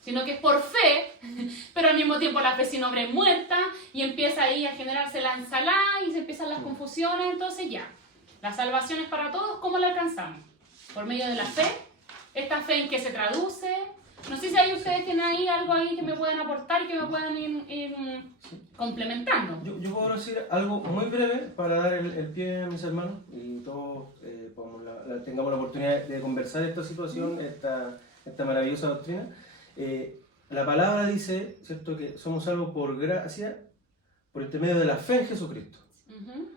sino que es por fe, pero al mismo tiempo la fe sin obra es muerta y empieza ahí a generarse la ensalada y se empiezan las confusiones? Entonces ya, la salvación es para todos, ¿cómo la alcanzamos? Por medio de la fe. ¿Esta fe en qué se traduce? No sé si ahí ustedes tienen ahí algo ahí que me puedan aportar y que me puedan ir complementando. Yo puedo decir algo muy breve para dar el pie a mis hermanos y todos tengamos la oportunidad de conversar esta situación, esta maravillosa doctrina. La palabra dice, ¿cierto?, que somos salvos por gracia, por intermedio de la fe en Jesucristo. Uh-huh.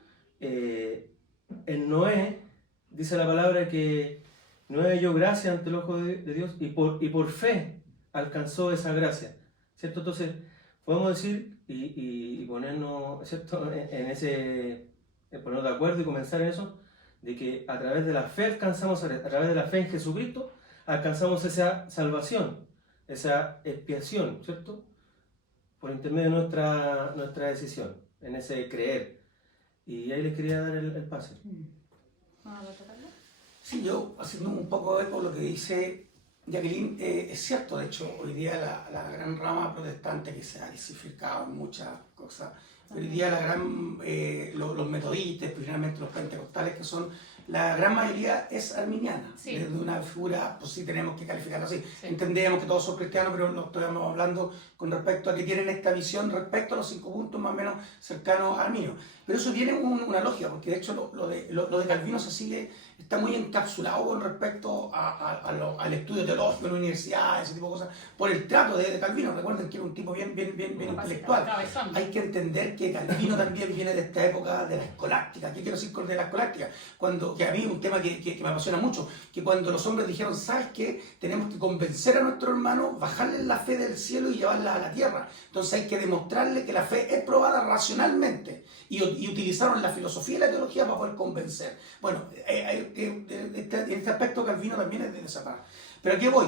En Noé dice la palabra que Noé halló gracia ante el ojo de Dios y por fe alcanzó esa gracia, ¿cierto? Entonces podemos decir y ponernos, ¿cierto?, en ese, ponernos de acuerdo y comenzar en eso, de que a través de la fe alcanzamos, a través de la fe en Jesucristo, alcanzamos esa salvación, esa expiación, ¿cierto?, por intermedio de nuestra decisión, en ese creer. Y ahí les quería dar el pase. Sí, yo haciendo un poco de eco lo que dice Jacqueline, es cierto. De hecho, hoy día la gran rama protestante que se ha diversificado en muchas cosas, hoy día los metodistas, finalmente los pentecostales, que son, la gran mayoría es arminiana, Sí. desde una figura, pues sí tenemos que calificarlo así. Sí. Entendemos que todos son cristianos, pero lo estamos hablando con respecto a que tienen esta visión respecto a los 5 puntos más o menos cercanos a Arminio. Pero eso tiene una lógica, porque de hecho lo de Calvino se sigue, está muy encapsulado con respecto al estudio teológico en la universidad, ese tipo de cosas, por el trato de Calvino. Recuerden que era un tipo bien intelectual. Cabezón. Hay que entender que Calvino también viene de esta época de la escolástica. ¿Qué quiero decir con de la escolástica? Que a mí un tema que me apasiona mucho, que cuando los hombres dijeron, ¿sabes qué? Tenemos que convencer a nuestro hermano, bajarle la fe del cielo y llevarla a la tierra. Entonces hay que demostrarle que la fe es probada racionalmente. Y utilizaron la filosofía y la teología para poder convencer. Bueno, en este aspecto Calvino también es de esa parte. Pero aquí voy.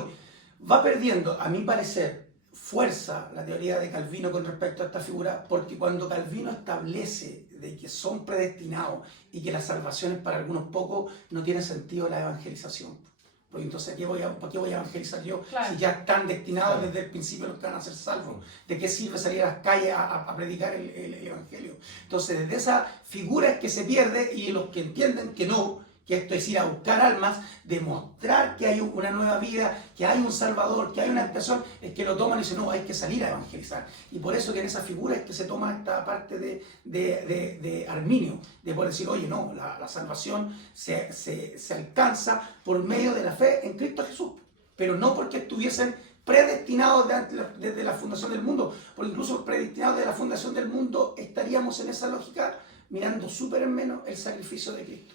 Va perdiendo, a mi parecer, fuerza la teoría de Calvino con respecto a esta figura, porque cuando Calvino establece de que son predestinados y que la salvación es para algunos pocos, no tiene sentido la evangelización. Porque entonces, ¿para qué voy a evangelizar yo? Claro. Si ya están destinados desde el principio los que van a ser salvos. ¿De qué sirve salir a las calles a predicar el evangelio? Entonces, desde esa figura es que se pierde, y los que entienden que no, que esto es ir a buscar almas, demostrar que hay una nueva vida, que hay un Salvador, que hay una expiación, es que lo toman y dicen, no, hay que salir a evangelizar. Y por eso que en esa figura es que se toma esta parte de Arminio, de poder decir, oye, no, la salvación se alcanza por medio de la fe en Cristo Jesús, pero no porque estuviesen predestinados desde la fundación del mundo, porque incluso predestinados desde la fundación del mundo estaríamos en esa lógica mirando súper en menos el sacrificio de Cristo.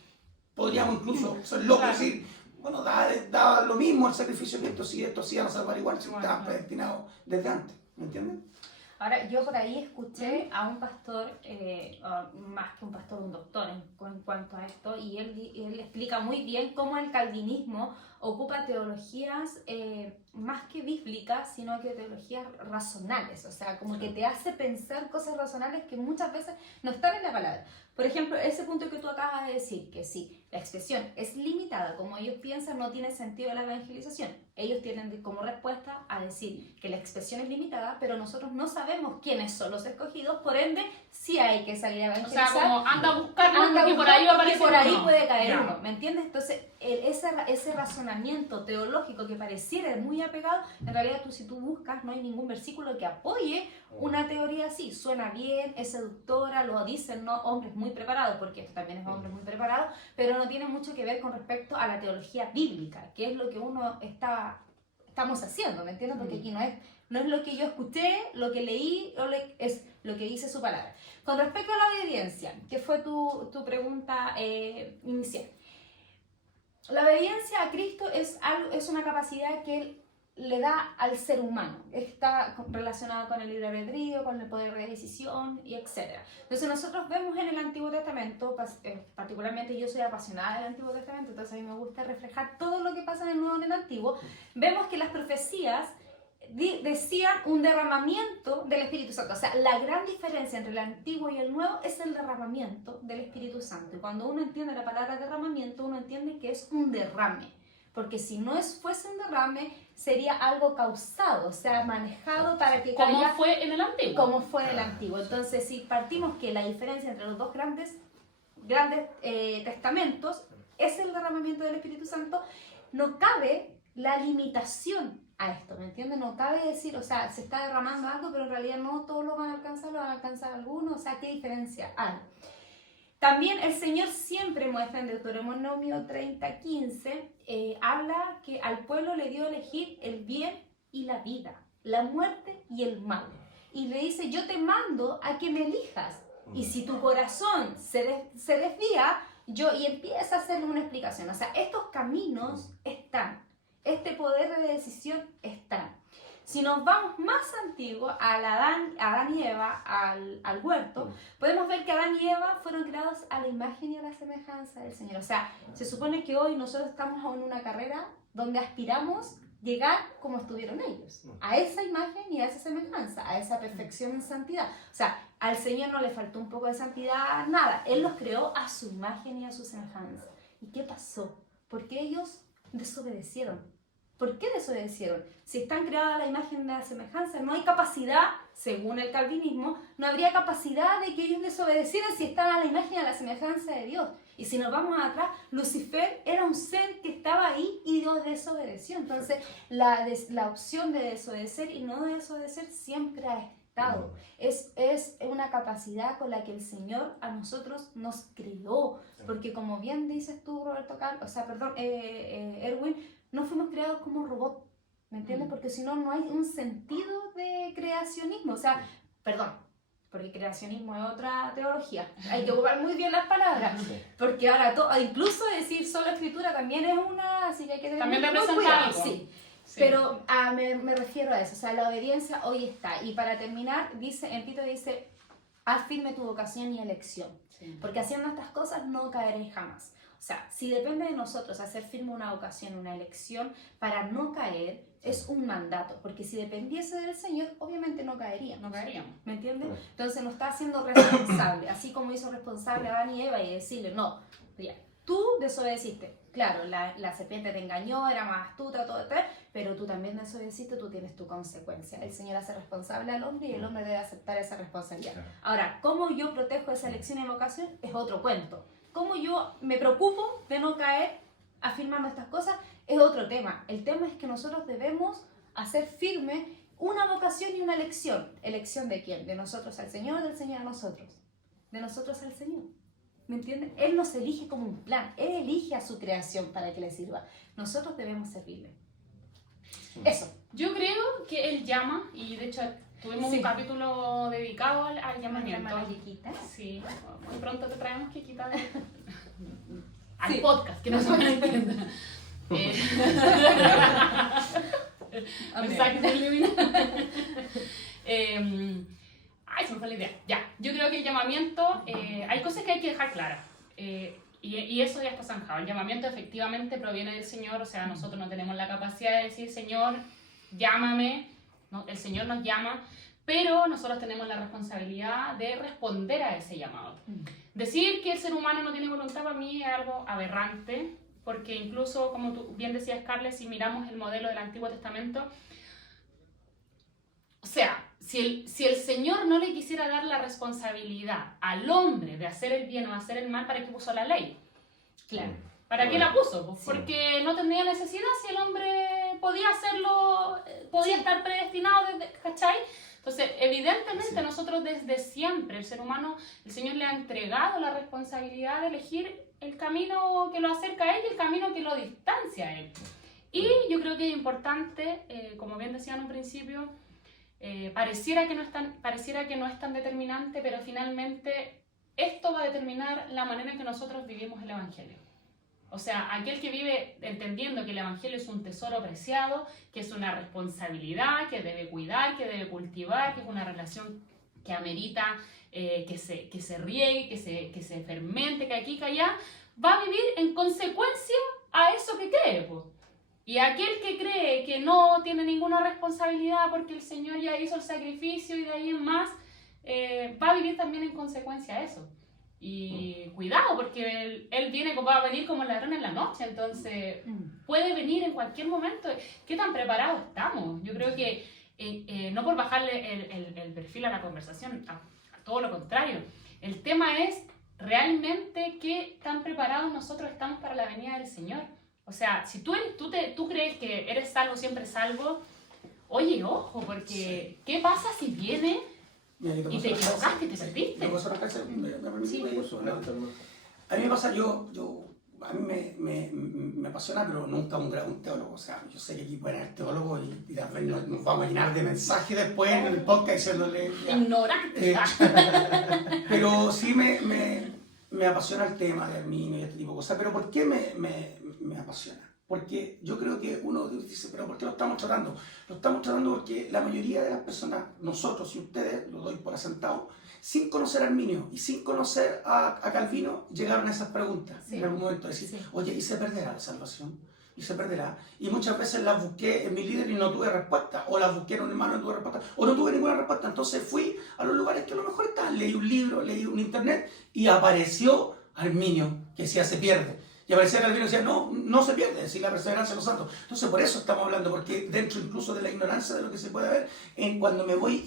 Podríamos incluso ser locos y decir, bueno, daba lo mismo el sacrificio de Cristo, si estos iban a salvar igual, si estaban predestinados desde antes, ¿me entienden? Ahora, yo por ahí escuché a un pastor, más que un pastor, un doctor en cuanto a esto, y él explica muy bien cómo el calvinismo ocupa teologías más que bíblicas, sino que teologías razonales, o sea, como que te hace pensar cosas razonales que muchas veces no están en la palabra. Por ejemplo, ese punto que tú acabas de decir, que si la expresión es limitada, como ellos piensan, no tiene sentido la evangelización. Ellos tienen como respuesta a decir que la expresión es limitada, pero nosotros no sabemos quiénes son los escogidos, por ende, sí hay que salir a O evangelizar. sea, como anda a buscarlo, Anda porque por ahí va a aparecer por ahí uno. puede caer Ya. uno, ¿me entiendes? Entonces, ese razonamiento teológico que pareciera muy apegado, en realidad si tú buscas, no hay ningún versículo que apoye una teoría así. Suena bien, es seductora, lo dicen, ¿no?, hombres muy preparados, porque esto también es hombres muy preparados, pero no tiene mucho que ver con respecto a la teología bíblica, que es lo que uno está estamos haciendo, ¿me entiendes? Porque aquí no es lo que yo escuché, lo que leí, es lo que dice su palabra. Con respecto a la obediencia, que fue tu pregunta inicial. La obediencia a Cristo es una capacidad que Él le da al ser humano. Está relacionado con el libre albedrío, con el poder de decisión, y etc. Entonces nosotros vemos en el Antiguo Testamento, particularmente yo soy apasionada del Antiguo Testamento, entonces a mí me gusta reflejar todo lo que pasa en el Nuevo y en el Antiguo. Vemos que las profecías decían un derramamiento del Espíritu Santo. O sea, la gran diferencia entre el Antiguo y el Nuevo es el derramamiento del Espíritu Santo. Y cuando uno entiende la palabra derramamiento, uno entiende que es un derrame. Porque si no fuese un derrame, sería algo causado, o sea, manejado para que como caiga... fue en el Antiguo. Como fue en el Antiguo. Entonces, si partimos que la diferencia entre los dos grandes testamentos es el derramamiento del Espíritu Santo, no cabe la limitación a esto, ¿me entiendes? No cabe decir, o sea, se está derramando algo, pero en realidad no todos lo van a alcanzar algunos, o sea, ¿qué diferencia hay? También el Señor siempre muestra en Deuteronomio 30:15, habla que al pueblo le dio a elegir el bien y la vida, la muerte y el mal. Y le dice, yo te mando a que me elijas. Y si tu corazón se desvía, y empieza a hacerle una explicación. O sea, estos caminos están, este poder de decisión está. Si nos vamos más antiguo, a Adán y Eva, al huerto, podemos ver que Adán y Eva fueron creados a la imagen y a la semejanza del Señor. O sea, se supone que hoy nosotros estamos en una carrera donde aspiramos llegar como estuvieron ellos, a esa imagen y a esa semejanza, a esa perfección en santidad. O sea, al Señor no le faltó un poco de santidad, nada. Él los creó a su imagen y a su semejanza. ¿Y qué pasó? Porque ellos desobedecieron. ¿Por qué desobedecieron? Si están creadas a la imagen y a la semejanza, no hay capacidad, según el calvinismo, no habría capacidad de que ellos desobedecieran si están a la imagen y a la semejanza de Dios. Y si nos vamos atrás, Lucifer era un ser que estaba ahí y Dios desobedeció. Entonces, la opción de desobedecer y no desobedecer siempre ha estado. Es una capacidad con la que el Señor a nosotros nos creó. Porque como bien dices tú, Roberto Erwin, no fuimos creados como robots, ¿me entiendes? Porque si no, no hay un sentido de creacionismo. O sea, porque creacionismo es otra teología. Hay que ocupar muy bien las palabras. Porque ahora, incluso decir solo escritura también es una... Así que hay que tener también muy cuidado. algo. Sí. Pero me refiero a eso. O sea, la obediencia hoy está. Y para terminar, en Tito dice, haz firme tu vocación y elección. Sí. Porque haciendo estas cosas no caeréis jamás. O sea, si depende de nosotros hacer firme una vocación, una elección, para no caer, es un mandato. Porque si dependiese del Señor, obviamente no caeríamos. No caeríamos. ¿Me entiendes? Entonces nos está haciendo responsable. Así como hizo responsable a Adán y Eva y decirle, no, ya, tú desobedeciste. Claro, la serpiente te engañó, era más astuta, todo, pero tú también desobedeciste, tú tienes tu consecuencia. El Señor hace responsable al hombre y el hombre debe aceptar esa responsabilidad. Ahora, ¿cómo yo protejo esa elección y vocación? Es otro cuento. Cómo yo me preocupo de no caer afirmando estas cosas es otro tema. El tema es que nosotros debemos hacer firme una vocación y una elección. ¿Elección de quién? De nosotros al Señor, del Señor a nosotros. De nosotros al Señor. ¿Me entienden? Él nos elige como un plan. Él elige a su creación para que le sirva. Nosotros debemos servirle. Eso. Yo creo que Él llama, y de hecho tuvimos un capítulo dedicado al llamamiento. Sí, muy pronto te traemos Kikita al podcast, que no se me entienda. Exacto, ay, se me fue la idea. Ya, yo creo que el llamamiento, hay cosas que hay que dejar claras. Y eso ya está zanjado. El llamamiento efectivamente proviene del Señor, o sea, nosotros no tenemos la capacidad de decir, Señor, llámame. No, el Señor nos llama, pero nosotros tenemos la responsabilidad de responder a ese llamado. Decir que el ser humano no tiene voluntad para mí es algo aberrante, porque incluso, como tú bien decías, Carles, si miramos el modelo del Antiguo Testamento, o sea, si el Señor no le quisiera dar la responsabilidad al hombre de hacer el bien o hacer el mal, ¿para qué puso la ley? Claro. ¿Para qué la puso? Pues porque no tendría necesidad si el hombre podía hacerlo, podía estar predestinado, ¿cachai? Entonces, evidentemente nosotros desde siempre, el ser humano, el Señor le ha entregado la responsabilidad de elegir el camino que lo acerca a Él y el camino que lo distancia a Él. Y yo creo que es importante, como bien decía en un principio, pareciera que no es tan determinante, pero finalmente esto va a determinar la manera en que nosotros vivimos el Evangelio. O sea, aquel que vive entendiendo que el Evangelio es un tesoro preciado, que es una responsabilidad, que debe cuidar, que debe cultivar, que es una relación que amerita que se riegue, que se fermente, que aquí, que allá, va a vivir en consecuencia a eso que cree, po. Y aquel que cree que no tiene ninguna responsabilidad porque el Señor ya hizo el sacrificio y de ahí en más, va a vivir también en consecuencia a eso. Y cuidado, porque él va a venir como el ladrón en la noche, entonces puede venir en cualquier momento. ¿Qué tan preparados estamos? Yo creo que no por bajarle el perfil a la conversación, a todo lo contrario. El tema es realmente qué tan preparados nosotros estamos para la venida del Señor. O sea, si tú crees que eres salvo, siempre salvo, oye, ojo, porque ¿qué pasa si viene y te equivocaste, te perdiste? A mí me pasa, a mí me apasiona, pero nunca un teólogo. O sea, yo sé que aquí pueden haber teólogos y tal vez nos vamos a llenar de mensajes después en el podcast diciéndole... Ignorante. Pero sí me apasiona el tema de Arminio y este tipo de cosas. Pero ¿por qué me apasiona? Porque yo creo que uno dice, pero ¿por qué lo estamos tratando? Lo estamos tratando porque la mayoría de las personas, nosotros y ustedes, lo doy por asentado, sin conocer a Arminio y sin conocer a Calvino, llegaron a esas preguntas en algún momento. Decir, oye, ¿y se perderá la salvación? ¿Y se perderá? Y muchas veces las busqué en mi líder y no tuve respuesta. O las busqué en un hermano y no tuve respuesta. O no tuve ninguna respuesta. Entonces fui a los lugares que a lo mejor estaban. Leí un libro, leí un internet y apareció Arminio, que decía se pierde. Y aparecía Calvino y decía, no se pierde, si la perseverancia de los santos. Entonces por eso estamos hablando, porque dentro incluso de la ignorancia de lo que se puede ver, cuando me voy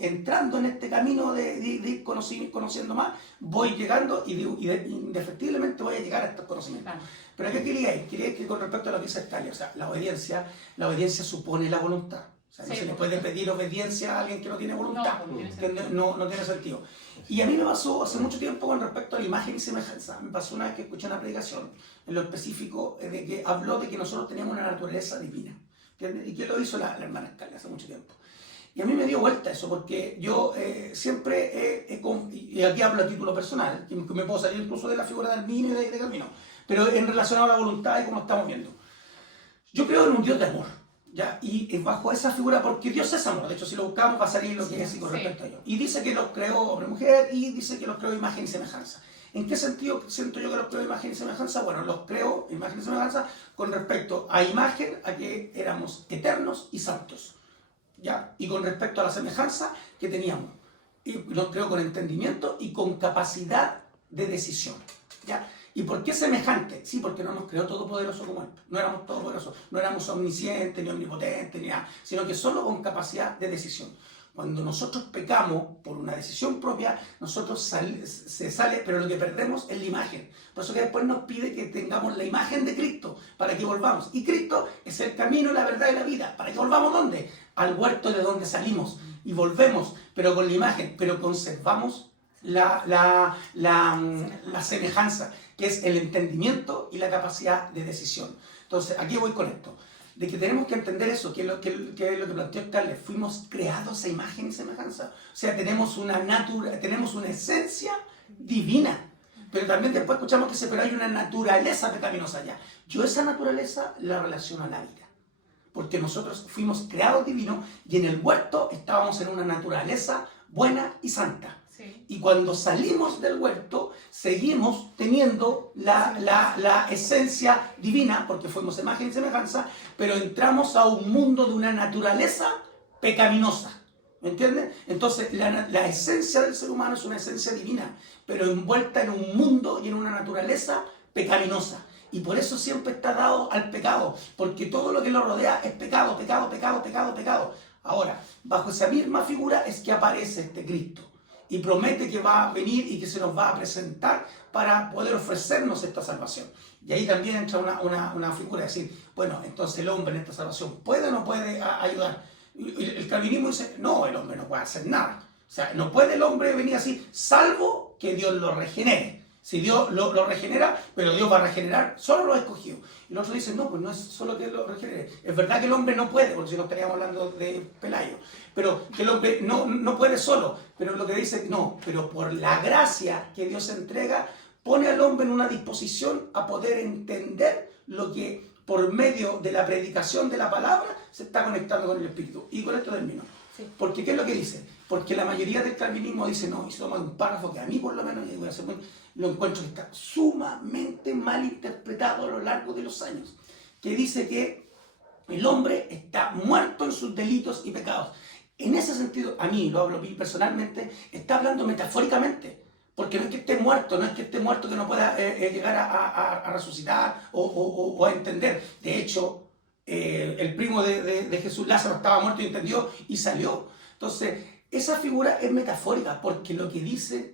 entrando en este camino de ir conociendo más, voy llegando y indefectiblemente voy a llegar a estos conocimientos. Claro. Pero ¿qué quería ir? Quería ir que con respecto a lo que dice Scalia, o sea, la obediencia supone la voluntad. O sea, no se le puede pedir obediencia a alguien que no tiene voluntad, no tiene sentido. Y a mí me pasó hace mucho tiempo con respecto a la imagen y semejanza. Me pasó una vez que escuché una predicación, en lo específico, de que habló de que nosotros teníamos una naturaleza divina. ¿Entiendes? Y que lo hizo la hermana Scalia hace mucho tiempo. Y a mí me dio vuelta eso, porque yo siempre y aquí hablo a título personal, que me puedo salir incluso de la figura de Arminio y de Calvino, pero en relación a la voluntad y como estamos viendo. Yo creo en un Dios de amor. ¿Ya? Y bajo esa figura, porque Dios es amor, de hecho si lo buscamos va a salir lo que es así con respecto a ello. Y dice que los creó hombre-mujer y dice que los creó imagen y semejanza. ¿En qué sentido siento yo que los creó imagen y semejanza? Bueno, los creó imagen y semejanza con respecto a imagen, a que éramos eternos y santos. ¿Ya? Y con respecto a la semejanza que teníamos. Y los creó con entendimiento y con capacidad de decisión. ¿Ya? ¿Y por qué semejante? Sí, porque no nos creó todopoderoso como Él. No éramos todopoderosos, no éramos omniscientes, ni omnipotentes, ni nada, sino que solo con capacidad de decisión. Cuando nosotros pecamos por una decisión propia, nosotros se sale, pero lo que perdemos es la imagen. Por eso que después nos pide que tengamos la imagen de Cristo, para que volvamos. Y Cristo es el camino, la verdad y la vida. ¿Para que volvamos dónde? Al huerto de donde salimos. Y volvemos, pero con la imagen, pero conservamos la semejanza, que es el entendimiento y la capacidad de decisión. Entonces, aquí voy con esto, de que tenemos que entender eso, que es lo que planteó Scalia. Fuimos creados a imagen y semejanza. O sea, tenemos una esencia divina, pero también después escuchamos que pero hay una naturaleza pecaminosa allá. Yo esa naturaleza la relaciono a la vida, porque nosotros fuimos creados divinos y en el huerto estábamos en una naturaleza buena y santa. Sí. Y cuando salimos del huerto, seguimos teniendo la esencia divina, porque fuimos imagen y semejanza, pero entramos a un mundo de una naturaleza pecaminosa. ¿Me entiendes? Entonces, la esencia del ser humano es una esencia divina, pero envuelta en un mundo y en una naturaleza pecaminosa. Y por eso siempre está dado al pecado, porque todo lo que lo rodea es pecado, pecado, pecado, pecado, pecado. Ahora, bajo esa misma figura es que aparece este Cristo y promete que va a venir y que se nos va a presentar para poder ofrecernos esta salvación. Y ahí también entra una figura de decir, bueno, entonces el hombre en esta salvación ¿puede o no puede ayudar? El calvinismo dice, no, el hombre no puede hacer nada. O sea, no puede el hombre venir así, salvo que Dios lo regenere. Si Dios lo regenera, pero Dios va a regenerar solo los escogidos. Y los otros dicen, no, pues no es solo que lo regenere. Es verdad que el hombre no puede, porque si no estaríamos hablando de Pelayo. Pero que el hombre no puede solo. Pero lo que dice, no, pero por la gracia que Dios entrega, pone al hombre en una disposición a poder entender lo que por medio de la predicación de la palabra se está conectando con el Espíritu. Y con esto termino. Sí. Porque, ¿qué es lo que dice? Porque la mayoría del calvinismo dice, no, y se toma un párrafo que a mí por lo menos, lo encuentro que está sumamente mal interpretado a lo largo de los años, que dice que el hombre está muerto en sus delitos y pecados. En ese sentido, a mí, lo hablo personalmente, está hablando metafóricamente, porque no es que esté muerto, no es que esté muerto que no pueda llegar a resucitar o a entender. De hecho, el primo de Jesús, Lázaro, estaba muerto y entendió y salió. Entonces, esa figura es metafórica, porque lo que dice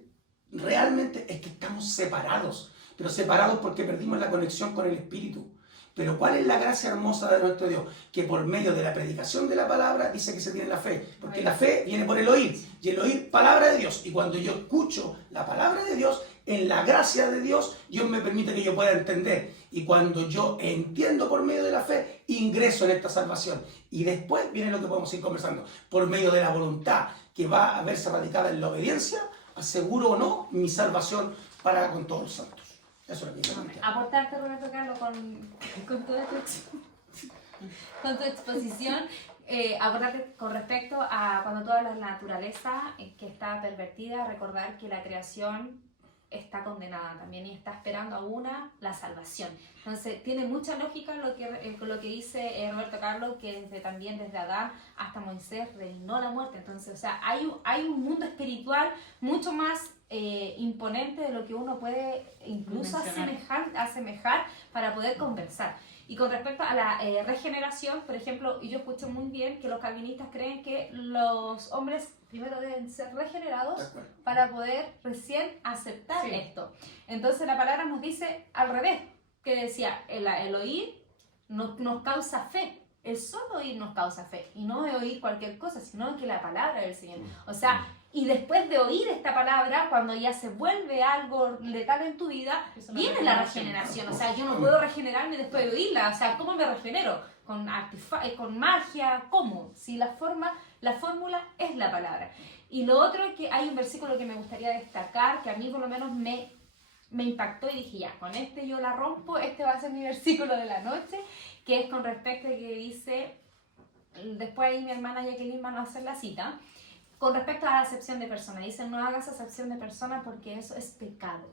realmente es que estamos separados, pero separados porque perdimos la conexión con el Espíritu. Pero ¿cuál es la gracia hermosa de nuestro Dios? Que por medio de la predicación de la palabra dice que se tiene la fe, porque la fe viene por el oír, y el oír palabra de Dios. Y cuando yo escucho la palabra de Dios, en la gracia de Dios, Dios me permite que yo pueda entender. Y cuando yo entiendo por medio de la fe, ingreso en esta salvación. Y después viene lo que podemos ir conversando. Por medio de la voluntad que va a verse radicada en la obediencia, aseguro o no mi salvación para con todos los santos. Eso es lo que yo entiendo. Aportarte, Roberto Carlos, con toda con tu exposición, aportarte con respecto a cuando tú hablas de la naturaleza que está pervertida, recordar que la creación está condenada también y está esperando aún la salvación. Entonces tiene mucha lógica lo que dice Roberto Carlos, que también desde Adán hasta Moisés reinó la muerte. Entonces, o sea, hay un mundo espiritual mucho más imponente de lo que uno puede incluso asemejar para poder conversar. Y con respecto a la regeneración, por ejemplo, yo escucho muy bien que los calvinistas creen que los hombres primero deben ser regenerados para poder recién aceptar esto. Entonces la palabra nos dice al revés, que decía, el oír nos causa fe. El solo oír nos causa fe. Y no de oír cualquier cosa, sino que la palabra del Señor. O sea, y después de oír esta palabra, cuando ya se vuelve algo letal en tu vida, viene la regeneración. O sea, yo no puedo regenerarme después de oírla. O sea, ¿cómo me regenero? Con magia, ¿cómo? Si la fórmula es la palabra. Y lo otro es que hay un versículo que me gustaría destacar, que a mí por lo menos me impactó y dije, ya, con este yo la rompo, este va a ser mi versículo de la noche, que es con respecto a que dice, después ahí mi hermana Jacqueline va a hacer la cita, con respecto a la acepción de persona. Dice, no hagas acepción de persona porque eso es pecado.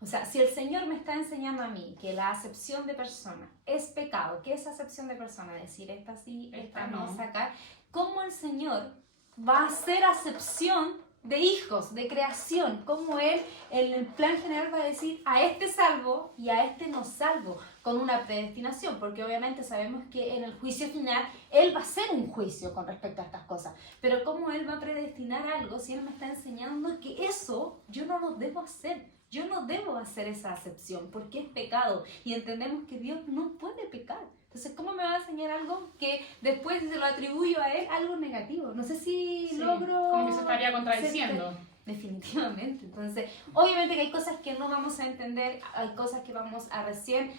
O sea, si el Señor me está enseñando a mí que la acepción de persona es pecado, ¿qué es acepción de persona? Decir, esta sí, esta no, sacar. ¿Cómo el Señor va a hacer acepción de hijos, de creación? ¿Cómo Él, en el plan general, va a decir, a este salvo y a este no salvo? Con una predestinación, porque obviamente sabemos que en el juicio final Él va a hacer un juicio con respecto a estas cosas. Pero ¿cómo Él va a predestinar algo si Él me está enseñando que eso yo no lo debo hacer? Yo no debo hacer esa acepción porque es pecado y entendemos que Dios no puede pecar. Entonces, ¿cómo me va a enseñar algo que después se lo atribuyo a Él, algo negativo? No sé si logro... Como que se estaría contradiciendo. Definitivamente. Entonces, obviamente que hay cosas que no vamos a entender, hay cosas que vamos a recién,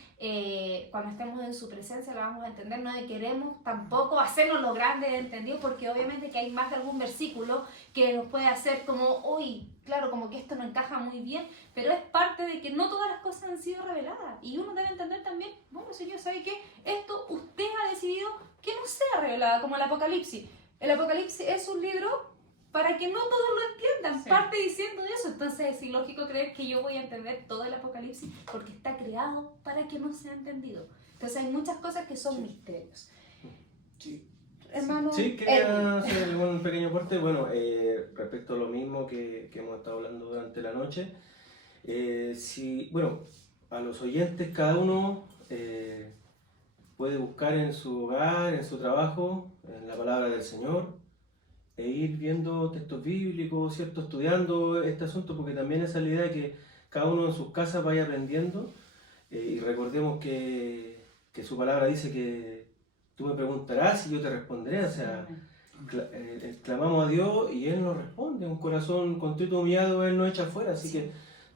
cuando estemos en su presencia, la vamos a entender. No queremos tampoco hacernos lo grande de entendido, porque obviamente que hay más de algún versículo que nos puede hacer como, uy, claro, como que esto no encaja muy bien, pero es parte de que no todas las cosas han sido reveladas. Y uno debe entender también, bueno, Señor, ¿sabe qué? Esto usted ha decidido que no sea revelada, como el Apocalipsis. El Apocalipsis es un libro para que no todos lo entiendan, parte diciendo eso. Entonces es ilógico creer que yo voy a entender todo el Apocalipsis porque está creado para que no sea entendido. Entonces hay muchas cosas que son misterios. Sí. Hermano, sí, quería hacer algún pequeño aporte. Bueno, respecto a lo mismo que hemos estado hablando durante la noche, bueno, a los oyentes cada uno puede buscar en su hogar, en su trabajo, en la palabra del Señor, e ir viendo textos bíblicos, ¿cierto? Estudiando este asunto, porque también esa es la idea de que cada uno en sus casas vaya aprendiendo, y recordemos que su palabra dice que tú me preguntarás y yo te responderé. O sea, clamamos a Dios y Él nos responde. Un corazón contrito y humillado Él nos echa fuera. Así que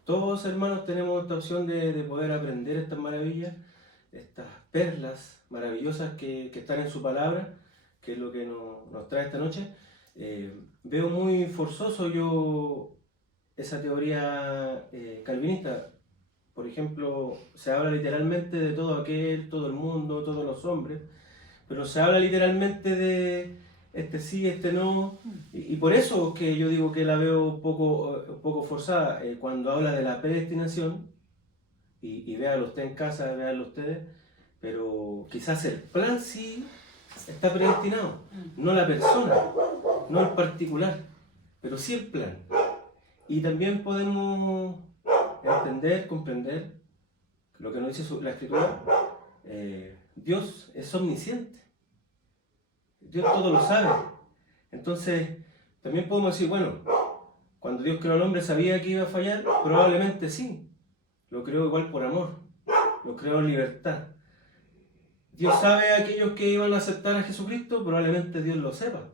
Todos, hermanos, tenemos esta opción de poder aprender estas maravillas, estas perlas maravillosas que están en su palabra, que es lo que nos trae esta noche. Veo muy forzoso yo esa teoría calvinista. Por ejemplo, se habla literalmente de todo aquel, todo el mundo, todos los hombres, pero se habla literalmente de este sí, este no, y por eso que yo digo que la veo un poco forzada. Cuando habla de la predestinación, y véanlo usted en casa, véanlo ustedes, pero quizás el plan sí está predestinado, no la persona, no el particular, pero sí el plan. Y también podemos entender, comprender lo que nos dice la Escritura. Dios es omnisciente, Dios todo lo sabe. Entonces también podemos decir, bueno, cuando Dios creó al hombre, ¿sabía que iba a fallar? Probablemente sí, lo creó igual por amor, lo creó en libertad. Dios sabe a aquellos que iban a aceptar a Jesucristo, probablemente Dios lo sepa,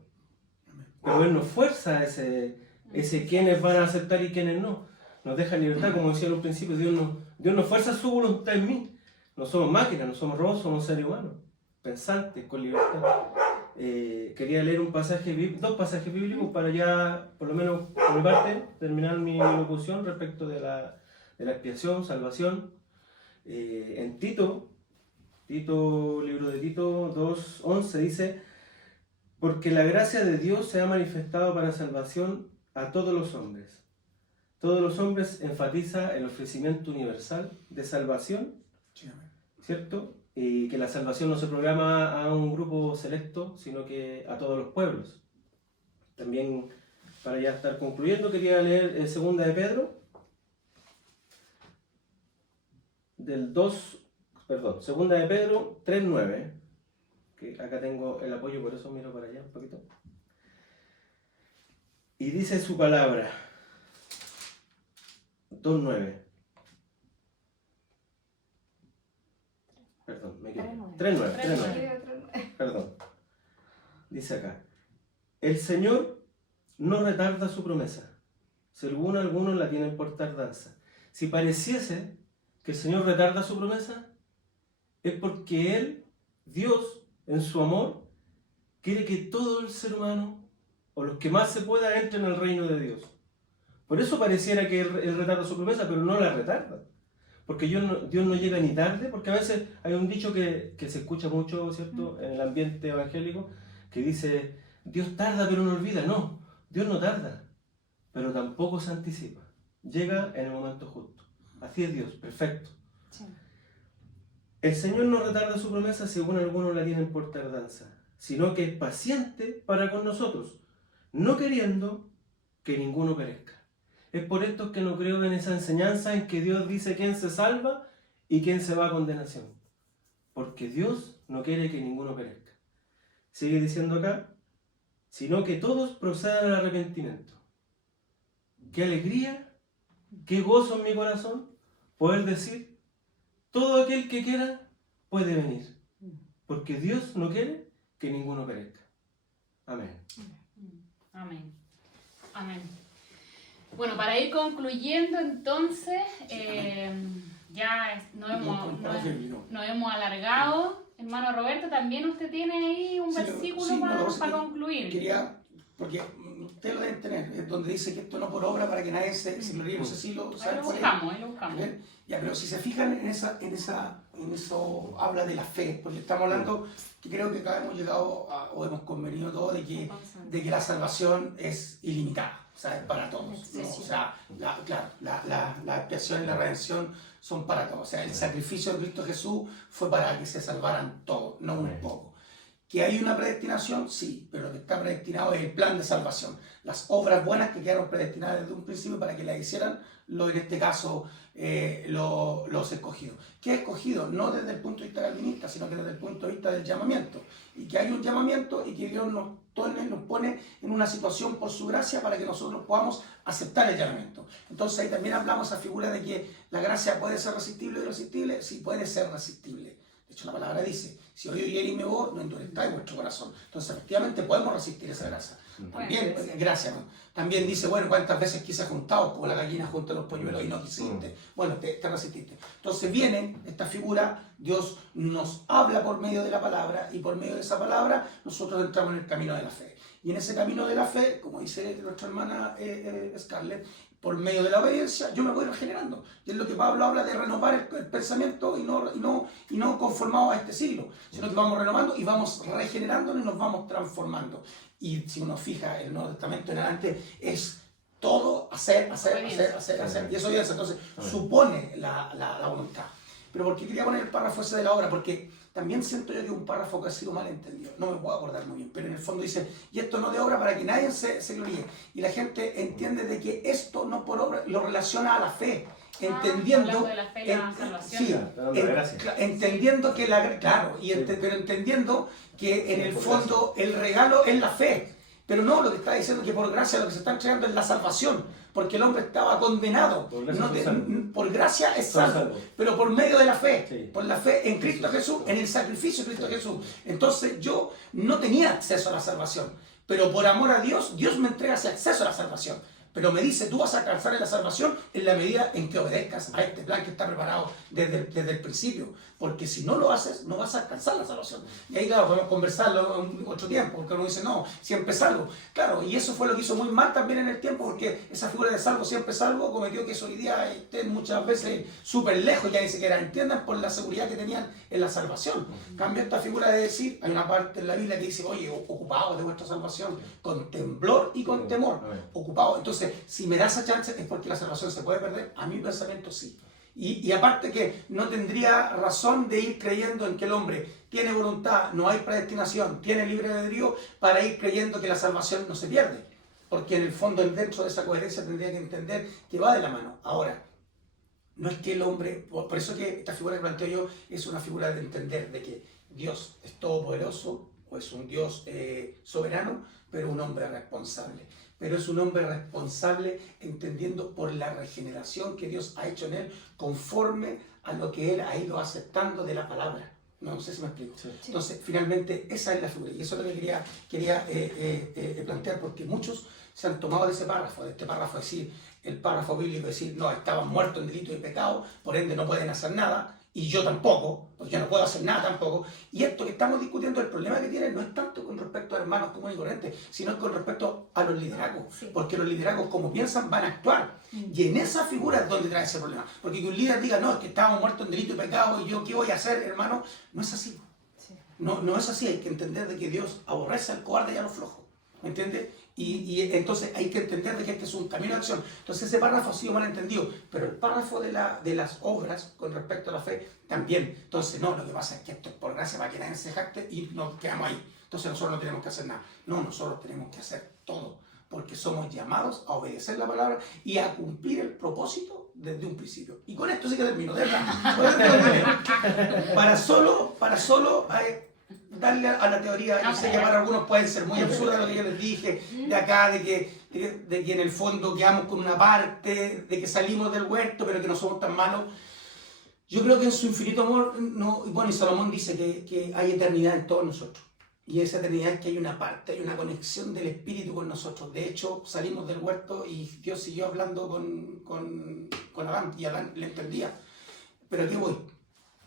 pero Él nos fuerza ese quiénes van a aceptar y quiénes no. Nos deja libertad, como decía en un principio. Dios nos fuerza su voluntad en mí. No somos máquinas, no somos robots, somos seres humanos, pensantes, con libertad. Quería leer dos pasajes bíblicos para ya, por lo menos por mi parte, terminar mi locución respecto de la expiación, salvación. En Tito, libro de Tito 2:11 dice: porque la gracia de Dios se ha manifestado para salvación a todos los hombres. Todos los hombres enfatiza el ofrecimiento universal de salvación, ¿cierto? Y que la salvación no se programa a un grupo selecto, sino que a todos los pueblos. También, para ya estar concluyendo, quería leer Segunda de Pedro, Segunda de Pedro 3:9, que acá tengo el apoyo, por eso miro para allá un poquito. Y dice su palabra, 2:9. Perdón, me equivoqué. 3:9. Perdón. Dice acá: el Señor no retarda su promesa, según algunos la tienen por tardanza. Si pareciese que el Señor retarda su promesa, es porque Él, Dios, en su amor, quiere que todo el ser humano, o los que más se pueda, entren al reino de Dios. Por eso pareciera que Él retarda su promesa, pero no la retarda. Porque Dios no llega ni tarde, porque a veces hay un dicho que se escucha mucho, ¿cierto?, en el ambiente evangélico, que dice: Dios tarda pero no olvida. No, Dios no tarda, pero tampoco se anticipa. Llega en el momento justo. Así es Dios, perfecto. Sí. El Señor no retarda su promesa, según algunos la tienen por tardanza, sino que es paciente para con nosotros, no queriendo que ninguno perezca. Es por esto que no creo en esa enseñanza en que Dios dice quién se salva y quién se va a condenación. Porque Dios no quiere que ninguno perezca. Sigue diciendo acá: sino que todos procedan al arrepentimiento. ¡Qué alegría! ¡Qué gozo en mi corazón! Poder decir: todo aquel que quiera puede venir. Porque Dios no quiere que ninguno perezca. Amén. Amén. Amén. Bueno, para ir concluyendo entonces, ya nos hemos alargado. Hermano Roberto, también usted tiene ahí un versículo para concluir. Porque usted lo debe tener, donde dice que esto no por obra para que nadie se me ríe, no sé si lo sabe. Ahí lo buscamos. Ya, pero si se fijan en eso habla de la fe, porque estamos hablando que creo que acá hemos llegado o hemos convenido todos de que la salvación es ilimitada. O sea, es para todos, ¿no? O sea, la expiación y la redención son para todos. O sea, el sacrificio de Cristo Jesús fue para que se salvaran todos, no un poco. ¿Que hay una predestinación? Sí, pero lo que está predestinado es el plan de salvación. Las obras buenas que quedaron predestinadas desde un principio para que las hicieran, en este caso, los escogidos. ¿Qué escogido? No desde el punto de vista calvinista, sino que desde el punto de vista del llamamiento. Y que hay un llamamiento y que Dios nos pone en una situación por su gracia para que nosotros podamos aceptar el llamamiento. Entonces ahí también hablamos esa figura de que la gracia puede ser resistible o irresistible. Sí, puede ser resistible. De hecho, la palabra dice: si hoy y me voy, no endurezcáis vuestro corazón. Entonces, efectivamente, podemos resistir esa gracia. También, Bueno, gracias. ¿No? También dice, bueno, ¿cuántas veces quise juntado como la gallina junto a los polluelos y no quisiste? Bueno, te resististe. Entonces viene esta figura, Dios nos habla por medio de la palabra y por medio de esa palabra nosotros entramos en el camino de la fe. Y en ese camino de la fe, como dice nuestra hermana Scarlett, por medio de la obediencia, yo me voy regenerando. Y es lo que Pablo habla de renovar el pensamiento y no conformado a este siglo, sino que vamos renovando y vamos regenerándonos y nos vamos transformando. Y si uno fija el Nuevo Testamento en adelante, es todo hacer. Y eso es, entonces supone la voluntad. Pero ¿por qué quería poner el párrafo ese de la obra? Porque también siento yo que es un párrafo que ha sido mal entendido. No me puedo acordar muy bien, pero en el fondo dice, y esto no de obra para que nadie se gloríe. Y la gente entiende de que esto no por obra, lo relaciona a la fe. Entendiendo de la fe y la salvación. sí, gracias. entendiendo que pero entendiendo que en el fondo el regalo es la fe. Pero no, lo que está diciendo es que por gracia lo que se está entregando es la salvación, porque el hombre estaba condenado. Por gracia es salvo, pero por medio de la fe, por la fe en Cristo Jesús, en el sacrificio de Cristo Jesús. Entonces yo no tenía acceso a la salvación, pero por amor a Dios, Dios me entrega ese acceso a la salvación. Pero me dice, tú vas a alcanzar en la salvación en la medida en que obedezcas a este plan que está preparado desde el principio. Porque si no lo haces, no vas a alcanzar la salvación. Y ahí, claro, podemos conversarlo en otro tiempo, porque uno dice, no, siempre salvo. Claro, y eso fue lo que hizo muy mal también en el tiempo, porque esa figura de salvo, siempre salvo, cometió que eso hoy día esté muchas veces súper lejos, ya ni siquiera entiendan por la seguridad que tenían en la salvación. Cambia esta figura de decir, hay una parte en la Biblia que dice, oye, ocupados de vuestra salvación, con temblor y con temor. Ocupados. Entonces, si me da esa chance es porque la salvación se puede perder. A mi pensamiento sí. Y aparte que no tendría razón de ir creyendo en que el hombre tiene voluntad, no hay predestinación, tiene libre albedrío para ir creyendo que la salvación no se pierde. Porque en el fondo, dentro de esa coherencia, tendría que entender que va de la mano. Ahora, no es que el hombre, por eso que esta figura que planteo yo es una figura de entender de que Dios es todopoderoso o es un Dios soberano, pero un hombre responsable. Pero es un hombre responsable entendiendo por la regeneración que Dios ha hecho en él conforme a lo que él ha ido aceptando de la palabra. No sé si me explico. Sí. Entonces, finalmente, esa es la figura. Y eso es lo que quería plantear, porque muchos se han tomado de ese párrafo, de este párrafo, decir, el párrafo bíblico, decir, no, estaban muertos en delito y pecado, por ende no pueden hacer nada, y yo tampoco, porque yo no puedo hacer nada tampoco. Y esto que estamos discutiendo, el problema que tiene no es tanto con respecto a hermanos comunes y corrientes, sino con respecto a los liderazgos. Sí. Porque los liderazgos, como piensan, van a actuar. Y en esa figura es donde trae ese problema. Porque que un líder diga, no, es que estábamos muertos en delito y pecado, y yo, ¿qué voy a hacer, hermano? No es así. Sí. No es así. Hay que entender de que Dios aborrece al cobarde y a los flojos. ¿Me entiendes? Y entonces hay que entender de que este es un camino de acción. Entonces ese párrafo ha sido mal entendido, pero el párrafo de las obras con respecto a la fe también. Entonces no, lo que pasa es que esto es por gracia para que nadie se jacte y nos quedamos ahí. Entonces nosotros no tenemos que hacer nada. No, nosotros tenemos que hacer todo, porque somos llamados a obedecer la palabra y a cumplir el propósito desde un principio. Y con esto sí que termino, de verdad. Para solo darle a la teoría, yo sé que para algunos pueden ser muy absurdas lo que yo les dije, de acá, de que en el fondo quedamos con una parte, de que salimos del huerto, pero que no somos tan malos. Yo creo que en su infinito amor, y Salomón dice que hay eternidad en todos nosotros. Y esa eternidad es que hay una parte, hay una conexión del Espíritu con nosotros. De hecho, salimos del huerto y Dios siguió hablando con Adán, y Adán le entendía. Pero ¿qué voy?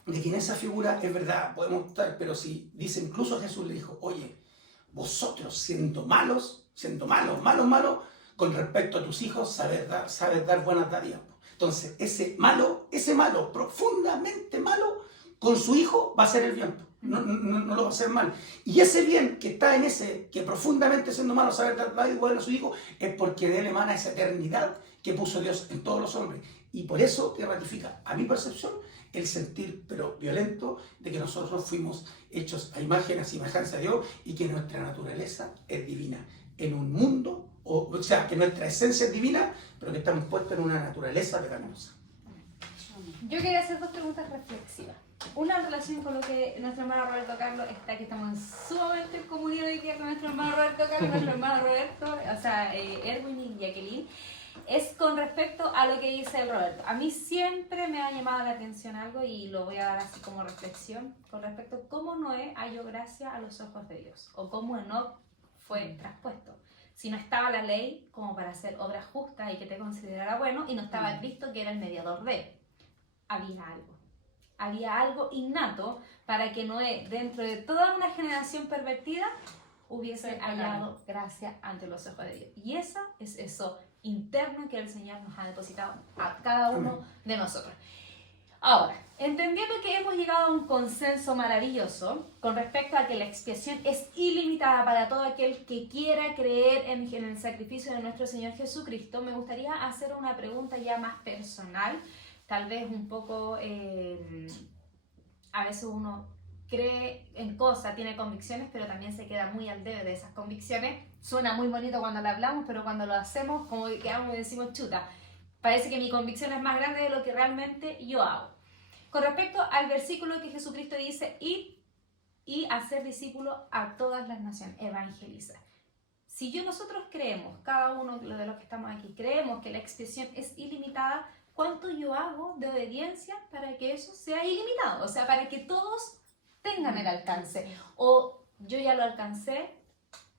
De que en esa figura es verdad, podemos estar, pero si dice, incluso Jesús le dijo, oye, vosotros siendo malos, con respecto a tus hijos, sabes dar buenas dádivas. Entonces, ese malo, profundamente malo, con su hijo va a ser el bien. No lo va a hacer mal. Y ese bien que está en ese, que profundamente siendo malo, saber dar dádivas a su hijo, es porque de él emana esa eternidad que puso Dios en todos los hombres. Y por eso que ratifica, a mi percepción, el sentir, pero violento, de que nosotros fuimos hechos a imagen, a semejanza de Dios, y que nuestra naturaleza es divina. En un mundo, o sea, que nuestra esencia es divina, pero que estamos puestos en una naturaleza pecaminosa. Yo quería hacer dos preguntas reflexivas. Una en relación con lo que nuestro hermano Roberto Carlos está, que estamos sumamente en comunión hoy día con nuestro hermano Roberto Carlos, nuestro hermano Roberto, o sea, Erwin y Jacqueline. Es con respecto a lo que dice el Roberto. A mí siempre me ha llamado la atención algo y lo voy a dar así como reflexión con respecto a cómo Noé halló gracia a los ojos de Dios o cómo Enoc fue traspuesto. Si no estaba la ley como para hacer obras justas y que te considerara bueno, y no estaba Cristo que era el mediador de. Había algo innato para que Noé, dentro de toda una generación pervertida, hubiese hallado gracia ante los ojos de Dios. Y esa es eso interno que el Señor nos ha depositado a cada uno de nosotros. Ahora, entendiendo que hemos llegado a un consenso maravilloso con respecto a que la expiación es ilimitada para todo aquel que quiera creer en el sacrificio de nuestro Señor Jesucristo, me gustaría hacer una pregunta ya más personal, tal vez un poco, a veces uno cree en cosas, tiene convicciones, pero también se queda muy al debe de esas convicciones. Suena muy bonito cuando lo hablamos, pero cuando lo hacemos, como que quedamos y decimos, chuta, parece que mi convicción es más grande de lo que realmente yo hago. Con respecto al versículo que Jesucristo dice, ir y hacer discípulos a todas las naciones, evangelizar. Si nosotros creemos, cada uno de los que estamos aquí, creemos que la expiación es ilimitada, ¿cuánto yo hago de obediencia para que eso sea ilimitado? O sea, para que todos tengan el alcance. O yo ya lo alcancé,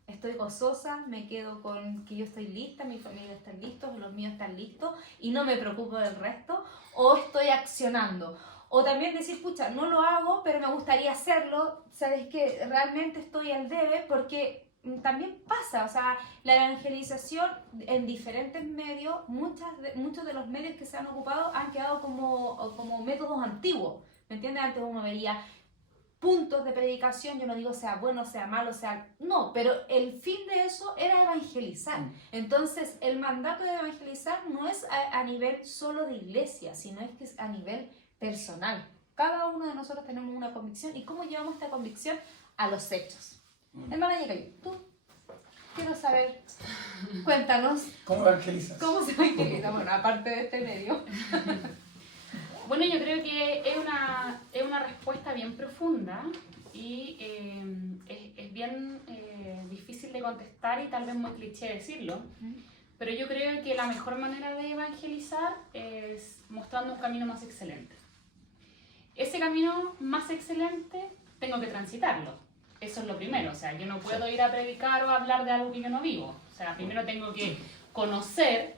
estoy gozosa, me quedo con que yo estoy lista, mi familia está lista, los míos están listos y no me preocupo del resto. O estoy accionando. O también decir, pucha, no lo hago, pero me gustaría hacerlo. ¿Sabes qué? Realmente estoy al debe porque también pasa. O sea, la evangelización en diferentes medios, muchos de los medios que se han ocupado han quedado como métodos antiguos. ¿Me entiendes? Antes uno veía puntos de predicación, yo no digo sea bueno, sea malo, sea... No, pero el fin de eso era evangelizar. Entonces, el mandato de evangelizar no es a nivel solo de iglesia, sino es que es a nivel personal. Cada uno de nosotros tenemos una convicción. ¿Y cómo llevamos esta convicción a los hechos? Hermana Yekayu, tú, quiero saber, cuéntanos. ¿Cómo evangelizas? ¿Cómo se evangeliza? Bueno, aparte de este medio. Bueno, yo creo que es una respuesta bien profunda y es bien difícil de contestar y tal vez muy cliché decirlo, pero yo creo que la mejor manera de evangelizar es mostrando un camino más excelente. Ese camino más excelente tengo que transitarlo, eso es lo primero, o sea, yo no puedo ir a predicar o a hablar de algo que yo no vivo, o sea, primero tengo que conocer.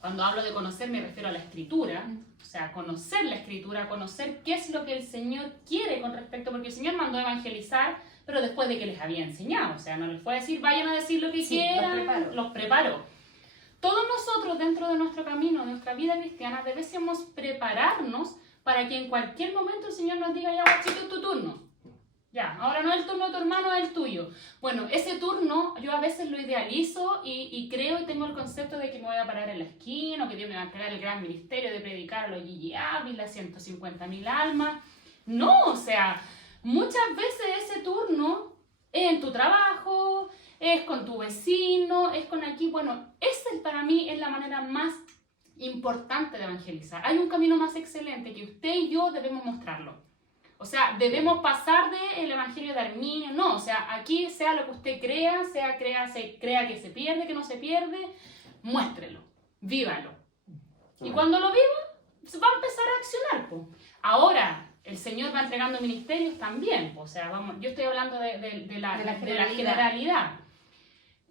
Cuando hablo de conocer me refiero a la escritura, o sea, conocer la escritura, conocer qué es lo que el Señor quiere con respecto, porque el Señor mandó a evangelizar, pero después de que les había enseñado, o sea, no les fue a decir, vayan a decir lo que quieran, los preparó. Todos nosotros dentro de nuestro camino, de nuestra vida cristiana, debemos prepararnos para que en cualquier momento el Señor nos diga, ya, guachito, es tu turno. Ya, ahora no es el turno de tu hermano, es el tuyo. Bueno, ese turno yo a veces lo idealizo y creo y tengo el concepto de que me voy a parar en la esquina o que Dios me va a entregar el gran ministerio de predicar a los Gigi Ávila, 150.000 almas. No, o sea, muchas veces ese turno es en tu trabajo, es con tu vecino, es con aquí. Bueno, esa para mí es la manera más importante de evangelizar. Hay un camino más excelente que usted y yo debemos mostrarlo. O sea, debemos pasar del evangelio de Arminio, no, o sea, aquí sea lo que usted crea, crea que se pierde, que no se pierde, muéstrelo, vívalo. Y cuando lo viva, va a empezar a accionar, pues. Ahora, el Señor va entregando ministerios también, o sea, vamos, yo estoy hablando de la generalidad.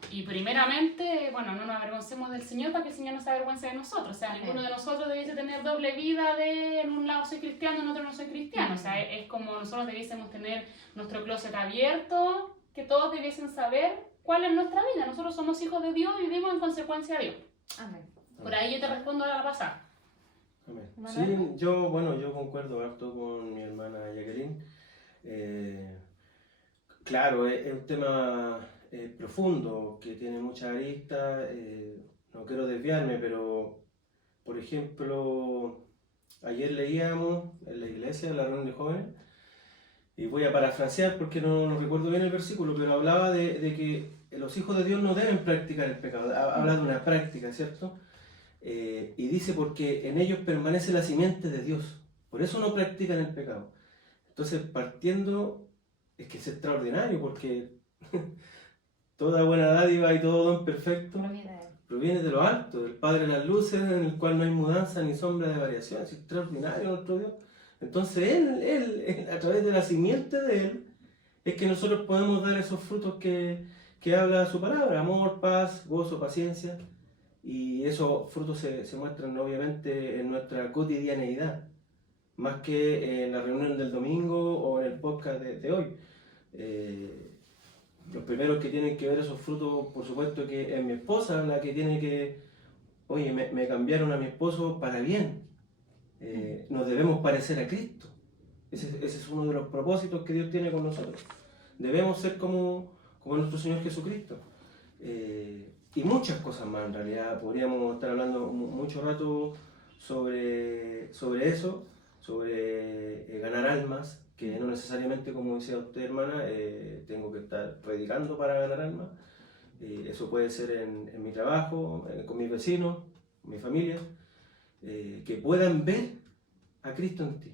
Y primeramente, bueno, no nos avergoncemos del Señor para que el Señor no se avergüence de nosotros. O sea, ninguno de nosotros debiese tener doble vida de en un lado soy cristiano, en otro no soy cristiano. O sea, es como nosotros debiésemos tener nuestro closet abierto, que todos debiesen saber cuál es nuestra vida. Nosotros somos hijos de Dios y vivimos en consecuencia de Dios. Amén. Por ahí yo te respondo a la pasada. Amén. Sí, yo concuerdo harto con mi hermana Jacqueline. Claro, es un tema profundo, que tiene muchas aristas, no quiero desviarme, pero por ejemplo, ayer leíamos en la iglesia, en la reunión de jóvenes, y voy a parafrasear porque no recuerdo bien el versículo, pero hablaba de que los hijos de Dios no deben practicar el pecado, habla de una práctica, ¿cierto? Y dice porque en ellos permanece la simiente de Dios, por eso no practican el pecado. Entonces, partiendo, es que es extraordinario porque toda buena dádiva y todo don perfecto proviene de lo alto, del Padre de las luces, en el cual no hay mudanza ni sombra de variación. Es extraordinario nuestro Dios. Entonces Él, a través de la simiente de Él, es que nosotros podemos dar esos frutos que que habla su palabra, amor, paz, gozo, paciencia, y esos frutos se muestran obviamente en nuestra cotidianeidad, más que en la reunión del domingo o en el podcast de hoy. Los primeros que tienen que ver esos frutos, por supuesto que es mi esposa la que tiene que, oye, me cambiaron a mi esposo para bien, nos debemos parecer a Cristo. Ese es uno de los propósitos que Dios tiene con nosotros. Debemos ser como nuestro Señor Jesucristo. Y muchas cosas más en realidad. Podríamos estar hablando mucho rato sobre eso, sobre ganar almas, que no necesariamente, como decía usted, hermana, tengo que estar predicando para ganar almas. Eso puede ser en mi trabajo, con mis vecinos, con mi familia, que puedan ver a Cristo en ti.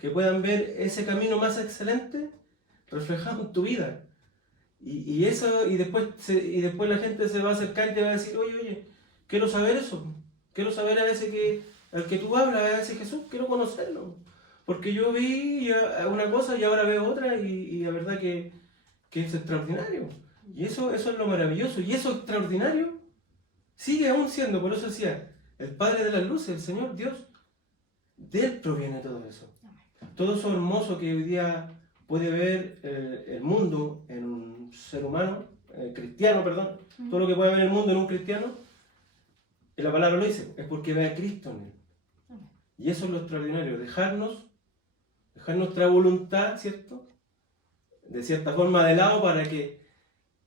Que puedan ver ese camino más excelente reflejado en tu vida. Y después la gente se va a acercar y te va a decir, oye, quiero saber eso. Quiero saber a veces que al que tú hablas, a ese Jesús, quiero conocerlo. Porque yo vi una cosa y ahora veo otra y la verdad que es extraordinario. Y eso es lo maravilloso. Y eso extraordinario sigue aún siendo, por eso decía, el Padre de las luces, el Señor Dios, de Él proviene todo eso. Todo eso hermoso que hoy día puede ver el mundo en un ser humano, cristiano, perdón, todo lo que puede ver el mundo en un cristiano, y la palabra lo dice, es porque ve a Cristo en él. Y eso es lo extraordinario, dejar nuestra voluntad, ¿cierto? De cierta forma de lado para que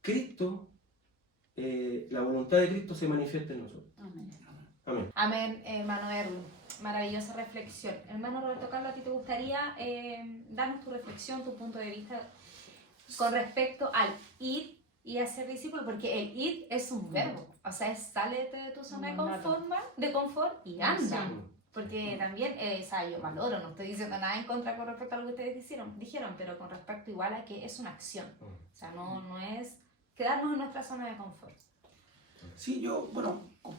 Cristo, la voluntad de Cristo se manifieste en nosotros. Amén. Amén, hermano Erwin. Maravillosa reflexión. Hermano Roberto Carlos, ¿a ti te gustaría darnos tu reflexión, tu punto de vista con respecto al ir y hacer discípulo? Porque el ir es un verbo, o sea, sálete de tu zona de confort y anda. Porque también, yo valoro, no estoy diciendo nada en contra con respecto a lo que ustedes dijeron, pero con respecto igual a que es una acción. O sea, no es quedarnos en nuestra zona de confort. Sí, yo,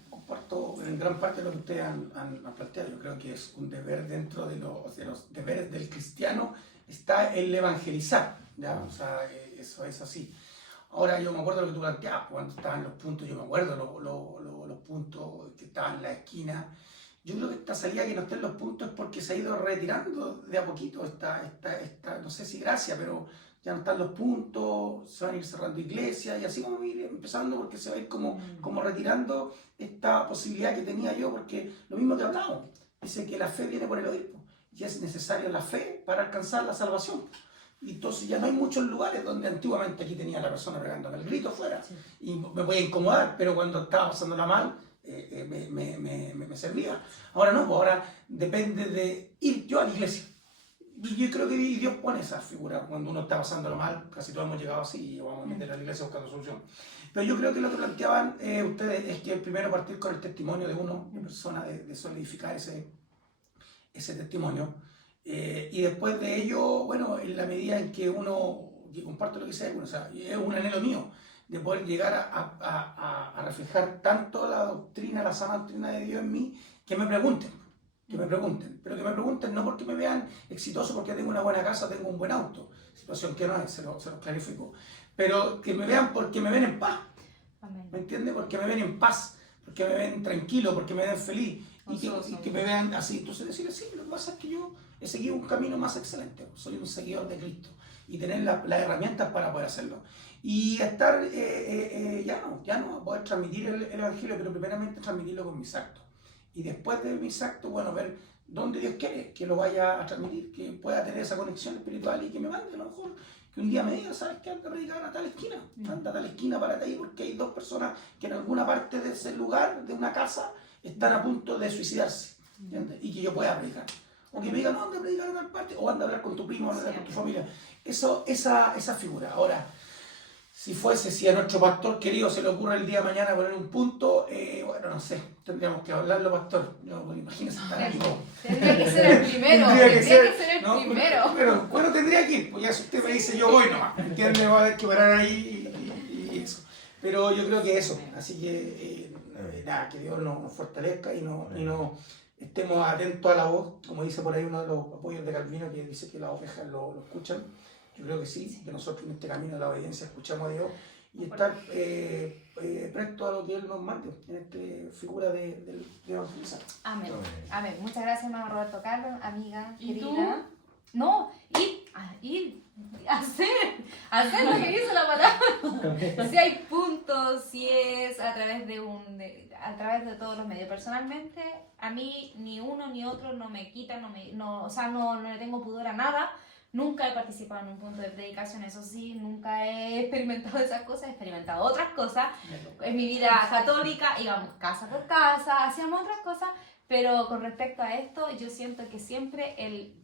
comparto en gran parte lo que ustedes han planteado. Yo creo que es un deber dentro de los deberes del cristiano, está el evangelizar, ¿ya? O sea, eso es así. Ahora, yo me acuerdo de lo que tú planteabas, cuando estaban los puntos, yo me acuerdo los puntos que estaban en la esquina. Yo creo que esta salida que no estén los puntos es porque se ha ido retirando de a poquito esta no sé si gracia, pero ya no están los puntos, se van a ir cerrando iglesias y así vamos a ir empezando porque se va a ir como retirando esta posibilidad que tenía yo, porque lo mismo que hablamos, dice que la fe viene por el oír y es necesaria la fe para alcanzar la salvación. Y entonces ya no hay muchos lugares donde antiguamente aquí tenía la persona pegándome el grito afuera y me podía incomodar, pero cuando estaba pasándola mal me servía. Ahora no, pues ahora depende de ir yo a la iglesia. Y yo creo que Dios pone esa figura cuando uno está pasándolo mal, casi todos hemos llegado así y vamos a meter a la iglesia buscando solución. Pero yo creo que lo que planteaban ustedes es que primero partir con el testimonio de uno, de persona, de solidificar ese testimonio. Y después de ello, en la medida en que que comparto lo que sea, o sea, es un anhelo mío de poder llegar a reflejar tanto la doctrina, la sana doctrina de Dios en mí, que me pregunten, pero que me pregunten no porque me vean exitoso, porque tengo una buena casa, tengo un buen auto, situación que no es, se los clarifico, pero que me vean porque me ven en paz. Amén. ¿Me entiendes? Porque me ven en paz, porque me ven tranquilo, porque me ven feliz, y que me vean así. Entonces decirles, sí, lo que pasa es que yo he seguido un camino más excelente, soy un seguidor de Cristo, y tener las herramientas para poder hacerlo. Y estar, ya no poder transmitir el Evangelio, pero primeramente transmitirlo con mis actos. Y después de mis actos, ver dónde Dios quiere que lo vaya a transmitir, que pueda tener esa conexión espiritual y que me mande a lo mejor, que un día me diga, ¿sabes qué? Anda a predicar a tal esquina, anda a tal esquina para ahí, porque hay dos personas que en alguna parte de ese lugar, de una casa, están a punto de suicidarse, ¿entiendes? Y que yo pueda predicar. O que me digan, no, anda a predicar a tal parte, o anda a hablar con tu primo, anda a hablar con tu familia. Esa figura. Ahora, si a nuestro pastor querido se le ocurre el día de mañana poner un punto, no sé, tendríamos que hablarlo, pastor. Imagínese estar aquí. Tendría que ser el primero. Pero tendría que ir, pues ya si usted me dice yo voy nomás, ¿entiende? Va a haber que parar ahí y eso. Pero yo creo que eso, así que que Dios nos fortalezca y no estemos atentos a la voz, como dice por ahí uno de los apoyos de Calvino, que dice que las ovejas lo escuchan. Yo creo que sí, que nosotros en este camino de la obediencia escuchamos a Dios y estar presto a lo que Él nos mande en esta figura de evangelizar. Amén. Amén. Muchas gracias, hermano Roberto Carlos, amiga ¿Y querida. tú? No, hacer lo que dice la palabra. Si hay puntos, si es a través de todos los medios. Personalmente, a mí ni uno ni otro no me quita, no le tengo pudor a nada. Nunca he participado en un punto de predicación, eso sí, nunca he experimentado esas cosas, he experimentado otras cosas. En mi vida católica íbamos casa por casa, hacíamos otras cosas, pero con respecto a esto, yo siento que siempre el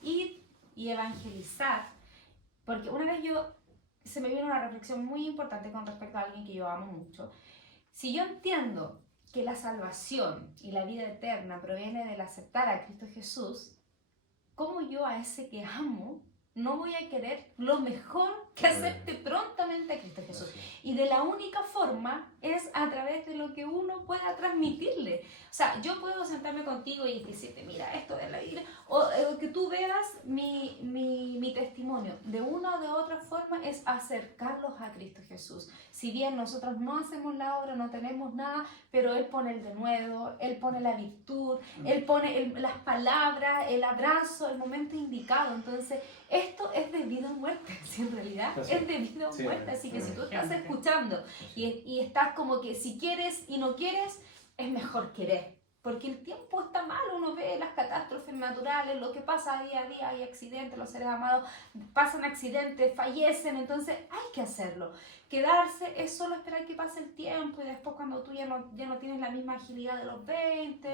ir y evangelizar, porque una vez se me vino una reflexión muy importante con respecto a alguien que yo amo mucho. Si yo entiendo que la salvación y la vida eterna proviene del aceptar a Cristo Jesús, ¿cómo yo a ese que amo no voy a querer lo mejor que acepte prontamente a Cristo Jesús? Y de la única forma es a través de lo que uno pueda transmitirle. O sea, yo puedo sentarme contigo y decirte, mira, esto de la Biblia, o que tú veas mi testimonio. De una o de otra forma es acercarlos a Cristo Jesús. Si bien nosotros no hacemos la obra, no tenemos nada, pero Él pone el denuedo, Él pone la virtud, Él pone las palabras, el abrazo, el momento indicado. Entonces, esto es de vida o muerte, si en realidad es de vida o muerte. Así que si tú estás escuchando y estás como que si quieres y no quieres, es mejor querer. Porque el tiempo está mal, uno ve las catástrofes naturales, lo que pasa día a día, hay accidentes, los seres amados pasan accidentes, fallecen, entonces hay que hacerlo. Quedarse es solo esperar que pase el tiempo y después cuando tú ya no tienes la misma agilidad de los 20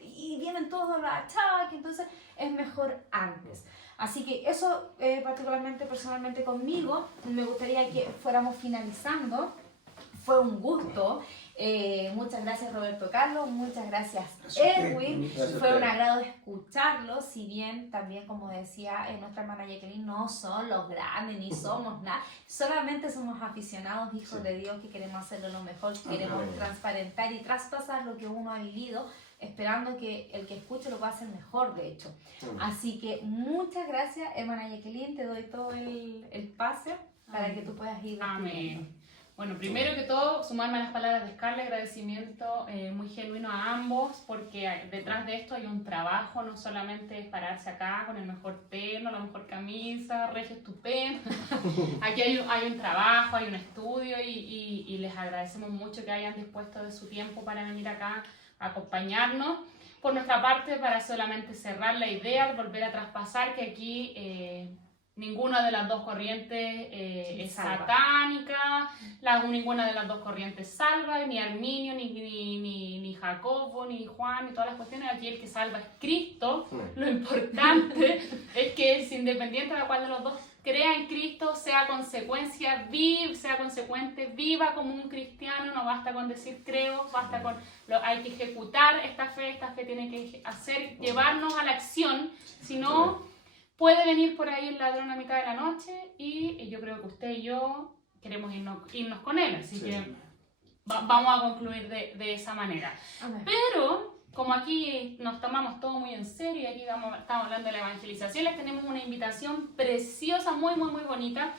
y vienen todos los achaques, entonces es mejor antes. Así que eso particularmente, personalmente conmigo, me gustaría que fuéramos finalizando. Fue un gusto. Muchas gracias Roberto Carlos, muchas gracias Erwin. Fue un agrado escucharlo, si bien también, como decía nuestra hermana Jacqueline, no son los grandes ni somos nada, solamente somos aficionados, hijos de Dios, que queremos hacerlo lo mejor, que queremos transparentar y traspasar lo que uno ha vivido, esperando que el que escuche lo va a hacer mejor, de hecho. Así que muchas gracias, hermana Jacqueline, te doy todo el pase para que tú puedas ir. Amén. Bueno, primero que todo, sumarme a las palabras de Scarlett, agradecimiento muy genuino a ambos, porque detrás de esto hay un trabajo, no solamente es pararse acá con el mejor terno, la mejor camisa, regio estupendo. Aquí hay un trabajo, hay un estudio y les agradecemos mucho que hayan dispuesto de su tiempo para venir acá a acompañarnos. Por nuestra parte, para solamente cerrar la idea, volver a traspasar que aquí ninguna de las dos corrientes es satánica, ninguna de las dos corrientes salva, ni Arminio, ni Jacobo, ni Juan, ni todas las cuestiones. Aquí el que salva es Cristo. Lo importante es que es independiente de cuál de los dos crea en Cristo, sea consecuente, viva como un cristiano. No basta con decir creo, hay que ejecutar esta fe tiene que llevarnos a la acción, si no puede venir por ahí el ladrón a mitad de la noche y yo creo que usted y yo queremos irnos con él, así que vamos a concluir de esa manera. Pero como aquí nos tomamos todo muy en serio y aquí estamos hablando de la evangelización, les tenemos una invitación preciosa, muy muy muy bonita,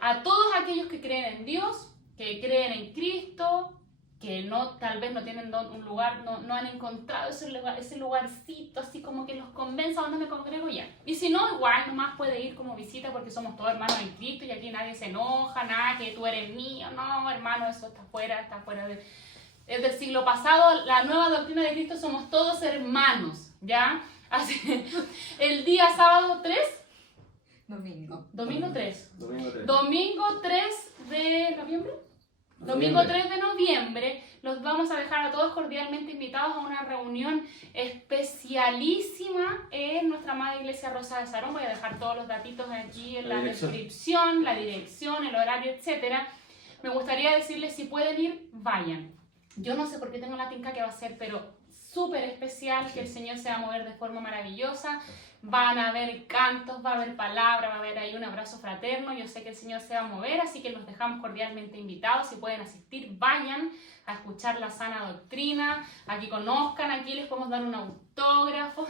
a todos aquellos que creen en Dios, que creen en Cristo, que tal vez no tienen un lugar, no han encontrado ese lugarcito así como que los convenza donde me congrego ya. Y si no, igual nomás puede ir como visita porque somos todos hermanos en Cristo y aquí nadie se enoja, nada, que tú eres mío, no hermano, eso está fuera es del siglo pasado. La nueva doctrina de Cristo somos todos hermanos, ¿ya? Así, el día sábado 3, Domingo 3 de noviembre. Domingo 3 de noviembre los vamos a dejar a todos cordialmente invitados a una reunión especialísima en nuestra amada Iglesia Rosa de Sarón. Voy a dejar todos los datitos aquí en la descripción, la dirección, el horario, etc. Me gustaría decirles, si pueden ir, vayan. Yo no sé por qué tengo la tinca que va a ser, pero súper especial, que el Señor se va a mover de forma maravillosa. Van a haber cantos, va a haber palabra, va a haber ahí un abrazo fraterno. Yo sé que el Señor se va a mover, así que los dejamos cordialmente invitados. Si pueden asistir, vayan a escuchar la sana doctrina. Aquí conozcan, aquí les podemos dar un autógrafo.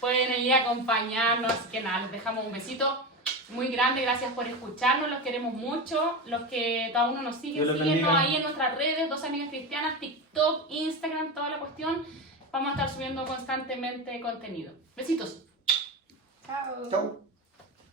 Pueden ir a acompañarnos, así que nada, les dejamos un besito muy grande, gracias por escucharnos, los queremos mucho. Los que cada uno nos sigue, Dios los síguenos bendiga. ahí en nuestras redes, Dos Amigas Cristianas, TikTok, Instagram, toda la cuestión. Vamos a estar subiendo constantemente contenido. Besitos. Chao. Chau.